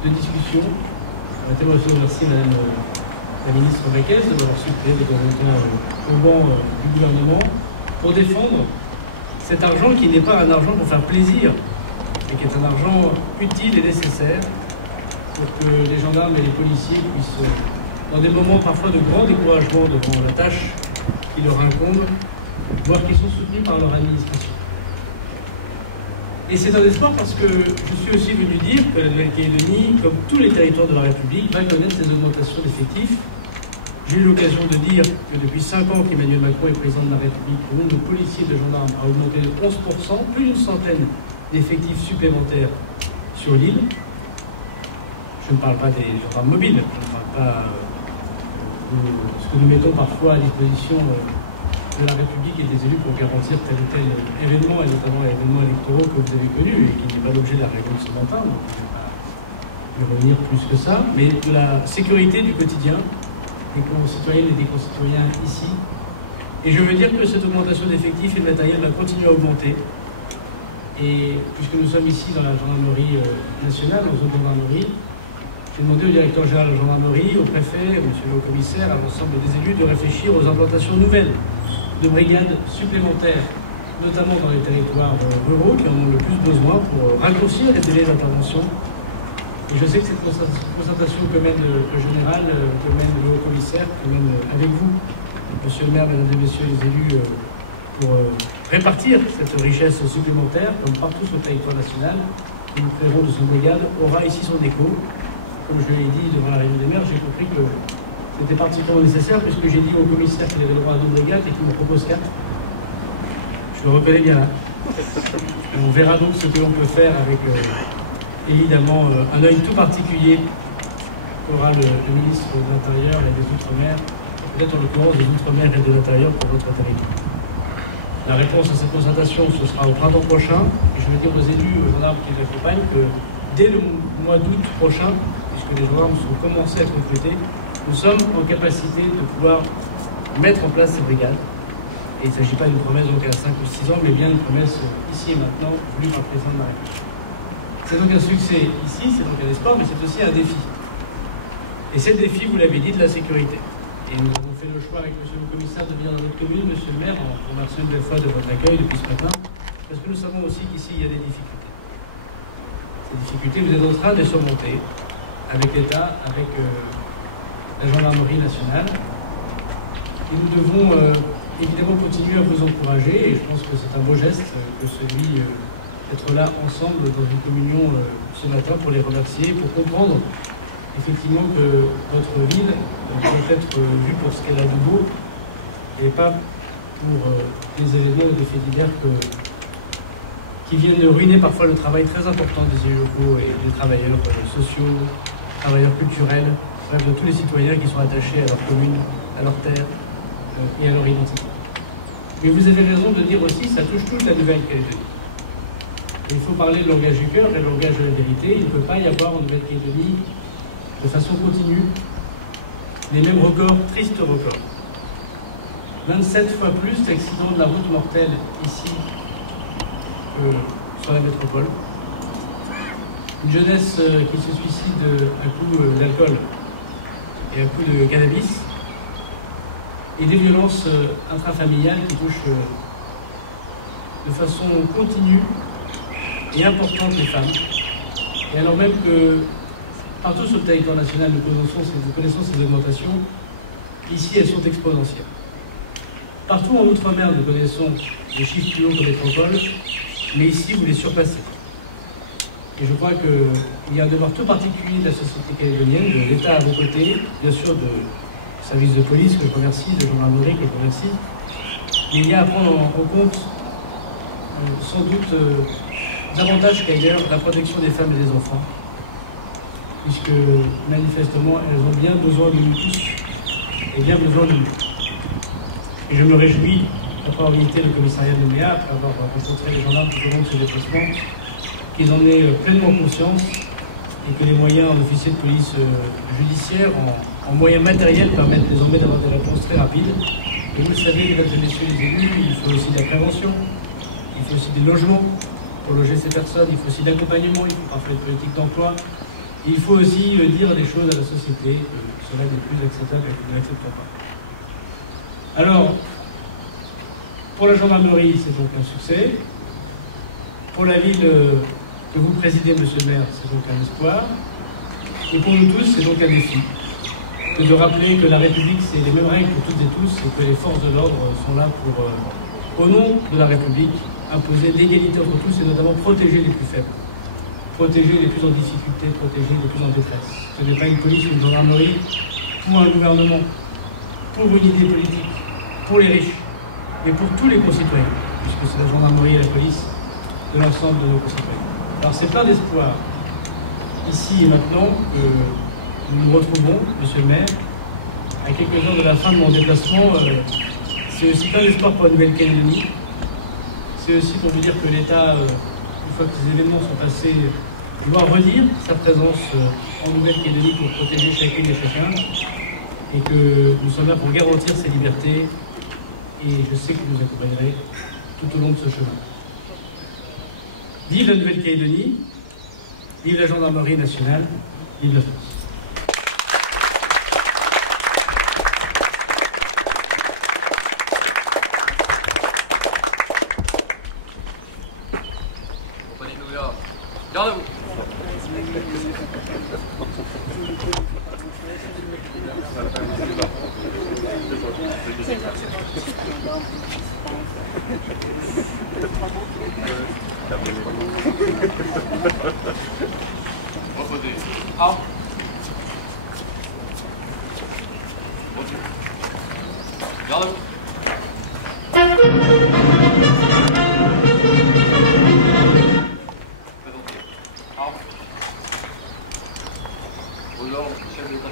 de discussion. Je voudrais aussi remercier madame la ministre Baquès de m'avoir suppléé de temps en temps au banc du gouvernement pour défendre cet argent qui n'est pas un argent pour faire plaisir, mais qui est un argent utile et nécessaire pour que les gendarmes et les policiers puissent, dans des moments parfois de grand découragement devant la tâche qui leur incombe, voir qu'ils sont soutenus par leur administration. Et c'est un espoir parce que je suis aussi venu dire que la Nouvelle-Calédonie, comme tous les territoires de la République, va connaître ces augmentations d'effectifs. J'ai eu l'occasion de dire que depuis 5 ans qu'Emmanuel Macron est président de la République, le nombre de policiers et de gendarmes a augmenté de 11%, plus d'une centaine d'effectifs supplémentaires sur l'île. Je ne parle pas des gendarmes mobiles, je ne parle pas de ce que nous mettons parfois à disposition de la République et des élus pour garantir tel ou tel événement, et notamment les événements électoraux que vous avez connus et qui n'est pas l'objet de la réunion de ce matin, donc je ne vais pas y revenir plus que ça, mais de la sécurité du quotidien des concitoyennes et des concitoyens ici. Et je veux dire que cette augmentation d'effectifs et de matériel va continuer à augmenter. Et puisque nous sommes ici dans la gendarmerie nationale, en zone de gendarmerie, j'ai demandé au directeur général de la gendarmerie, au préfet, au monsieur le haut-commissaire, à l'ensemble des élus de réfléchir aux implantations nouvelles de brigades supplémentaires, notamment dans les territoires ruraux qui en ont le plus besoin pour raccourcir les délais d'intervention. Et je sais que cette concertation que mène le général, que mène le haut-commissaire, que mène avec vous, monsieur le maire, mesdames et messieurs les élus, pour répartir cette richesse supplémentaire, comme partout sur le territoire national, que nous créerons de son brigade, aura ici son écho. Comme je l'ai dit devant la réunion des maires, j'ai compris que c'était particulièrement nécessaire, puisque j'ai dit au commissaire qu'il avait le droit à 2 brigades et qu'il me propose 4. Je le reconnais bien là. On verra donc ce que l'on peut faire avec, évidemment, un œil tout particulier qu'aura le ministre de l'Intérieur et des Outre-mer, peut-être en l'occurrence des Outre-mer et de l'Intérieur pour votre territoire. La réponse à cette concertation, ce sera au printemps prochain. Et je veux dire aux élus, aux gendarmes qui les accompagnent, que dès le mois d'août prochain, puisque les gendarmes sont commencés à être recrutés, nous sommes en capacité de pouvoir mettre en place ces brigades. Et il ne s'agit pas d'une promesse donc à 5 ou 6 ans, mais bien d'une promesse ici et maintenant, voulue par le président de la République. C'est donc un succès ici, c'est donc un espoir, mais c'est aussi un défi. Et c'est le défi, vous l'avez dit, de la sécurité. Et nous avons fait le choix avec monsieur le commissaire de venir dans notre commune, monsieur le maire, en remerciant une belle fois de votre accueil depuis ce matin, parce que nous savons aussi qu'ici, il y a des difficultés. Ces difficultés, vous êtes en train de les surmonter avec l'État, avec la gendarmerie nationale. Et nous devons évidemment continuer à vous encourager, et je pense que c'est un beau geste que celui d'être là ensemble dans une communion ce matin pour les remercier, pour comprendre effectivement que votre ville doit être vue pour ce qu'elle a de beau, et pas pour des événements ou des faits divers qui viennent de ruiner parfois le travail très important des élus locaux et des travailleurs sociaux, travailleurs culturels, bref, de tous les citoyens qui sont attachés à leur commune, à leur terre et à leur identité. Mais vous avez raison de dire aussi que ça touche toute la Nouvelle-Calédonie. Il faut parler le langage du cœur et le langage de la vérité. Il ne peut pas y avoir en Nouvelle-Calédonie, de façon continue, les mêmes records, tristes records. 27 fois plus d'accidents de la route mortelle ici que sur la métropole. Une jeunesse qui se suicide à coup d'alcool et à coup de cannabis. Et des violences intrafamiliales qui touchent de façon continue et importante les femmes. Et alors même que partout sur le territoire national, nous connaissons ces augmentations, ici elles sont exponentielles. Partout en Outre-mer, nous connaissons des chiffres plus hauts que métropole, mais ici vous les surpassez. Et je crois qu'il y a un devoir tout particulier de la société calédonienne, de l'État à vos côtés, bien sûr de services de police que je remercie, de gendarmerie que je remercie. Mais il y a à prendre en compte sans doute davantage qu'ailleurs la protection des femmes et des enfants, puisque manifestement elles ont bien besoin de nous tous et bien besoin de nous. Et je me réjouis, après avoir visité le commissariat de Nouméa, après avoir rencontré les gendarmes tout au long de ce déplacement, qu'ils en aient pleinement conscience et que les moyens en officiers de police judiciaire, en moyens matériels, permettent désormais d'avoir des réponses très rapides. Et vous le savez, mesdames et messieurs les élus, il faut aussi de la prévention, il faut aussi des logements pour loger ces personnes, il faut aussi de l'accompagnement, il faut parfois une politique d'emploi. Il faut aussi dire des choses à la société, cela n'est plus acceptable et que nous n'acceptons pas. Alors, pour la gendarmerie, c'est donc un succès. Pour la ville que vous présidez, monsieur le maire, c'est donc un espoir. Et pour nous tous, c'est donc un défi. Que de rappeler que la République, c'est les mêmes règles pour toutes et tous, et que les forces de l'ordre sont là pour, au nom de la République, imposer l'égalité entre tous et notamment protéger les plus faibles. Protéger les plus en difficulté, protéger les plus en détresse. Ce n'est pas une police ou une gendarmerie pour un gouvernement, pour une idée politique, pour les riches, mais pour tous les concitoyens, puisque c'est la gendarmerie et la police de l'ensemble de nos concitoyens. Alors c'est plein d'espoir, ici et maintenant, que nous nous retrouvons, monsieur le maire, à quelques heures de la fin de mon déplacement. C'est aussi plein d'espoir pour la Nouvelle-Calédonie. C'est aussi pour vous dire que l'État, une fois que ces événements sont passés, doit redire sa présence en Nouvelle-Calédonie pour protéger chacune et chacun, et que nous sommes là pour garantir ces libertés, et je sais que vous nous accompagnerez tout au long de ce chemin. Vive la Nouvelle-Calédonie, vive la gendarmerie nationale, vive la France. Gardez-vous. Reposez. Ah. Gardez-vous. Aux ordres, chef d'État.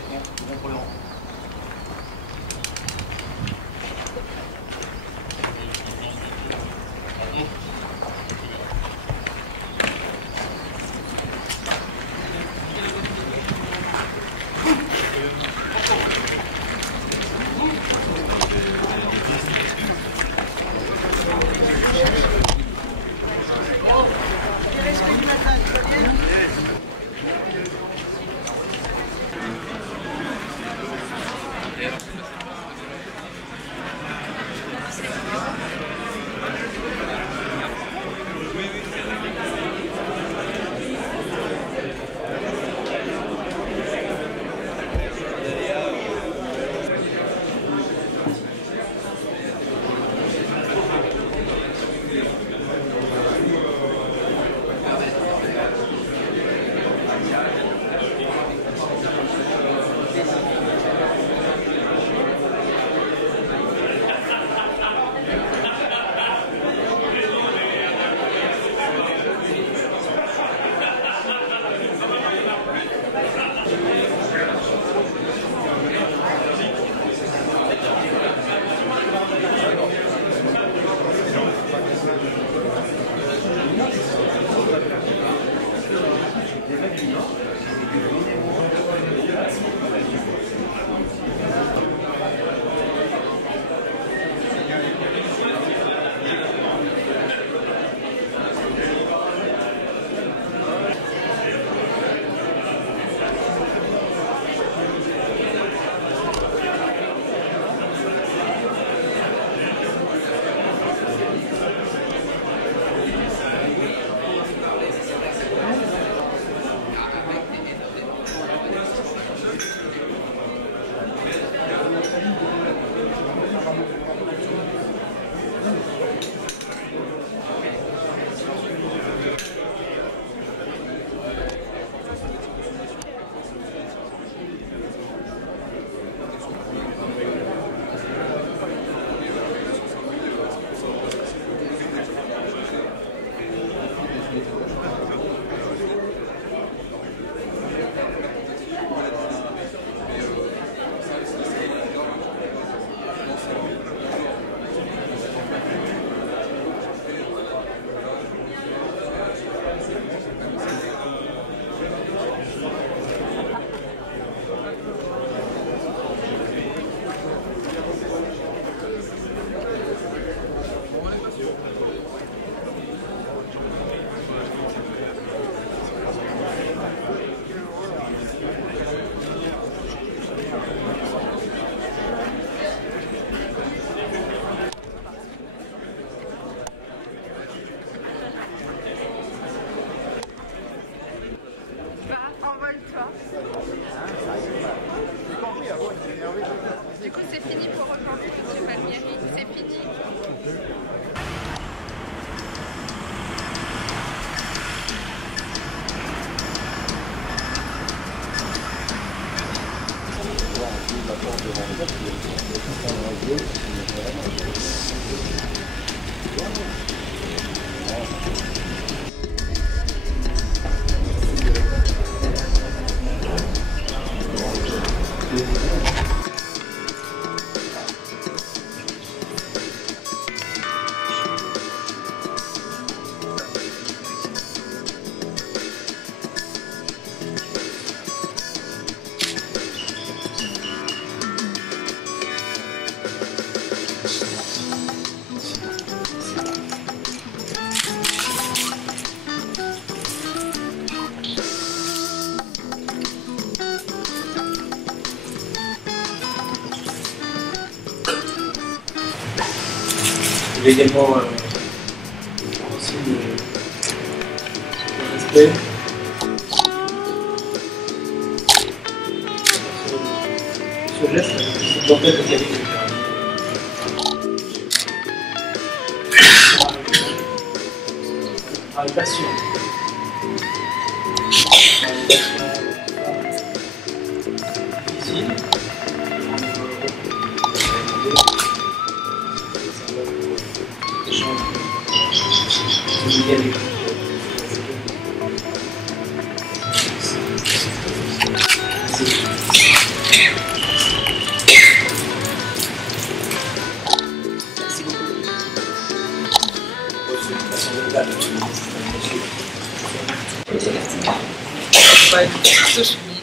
Je vais également aussi le respect. Ce geste, c'est dentelle de qualité. Travail patient. Difficile.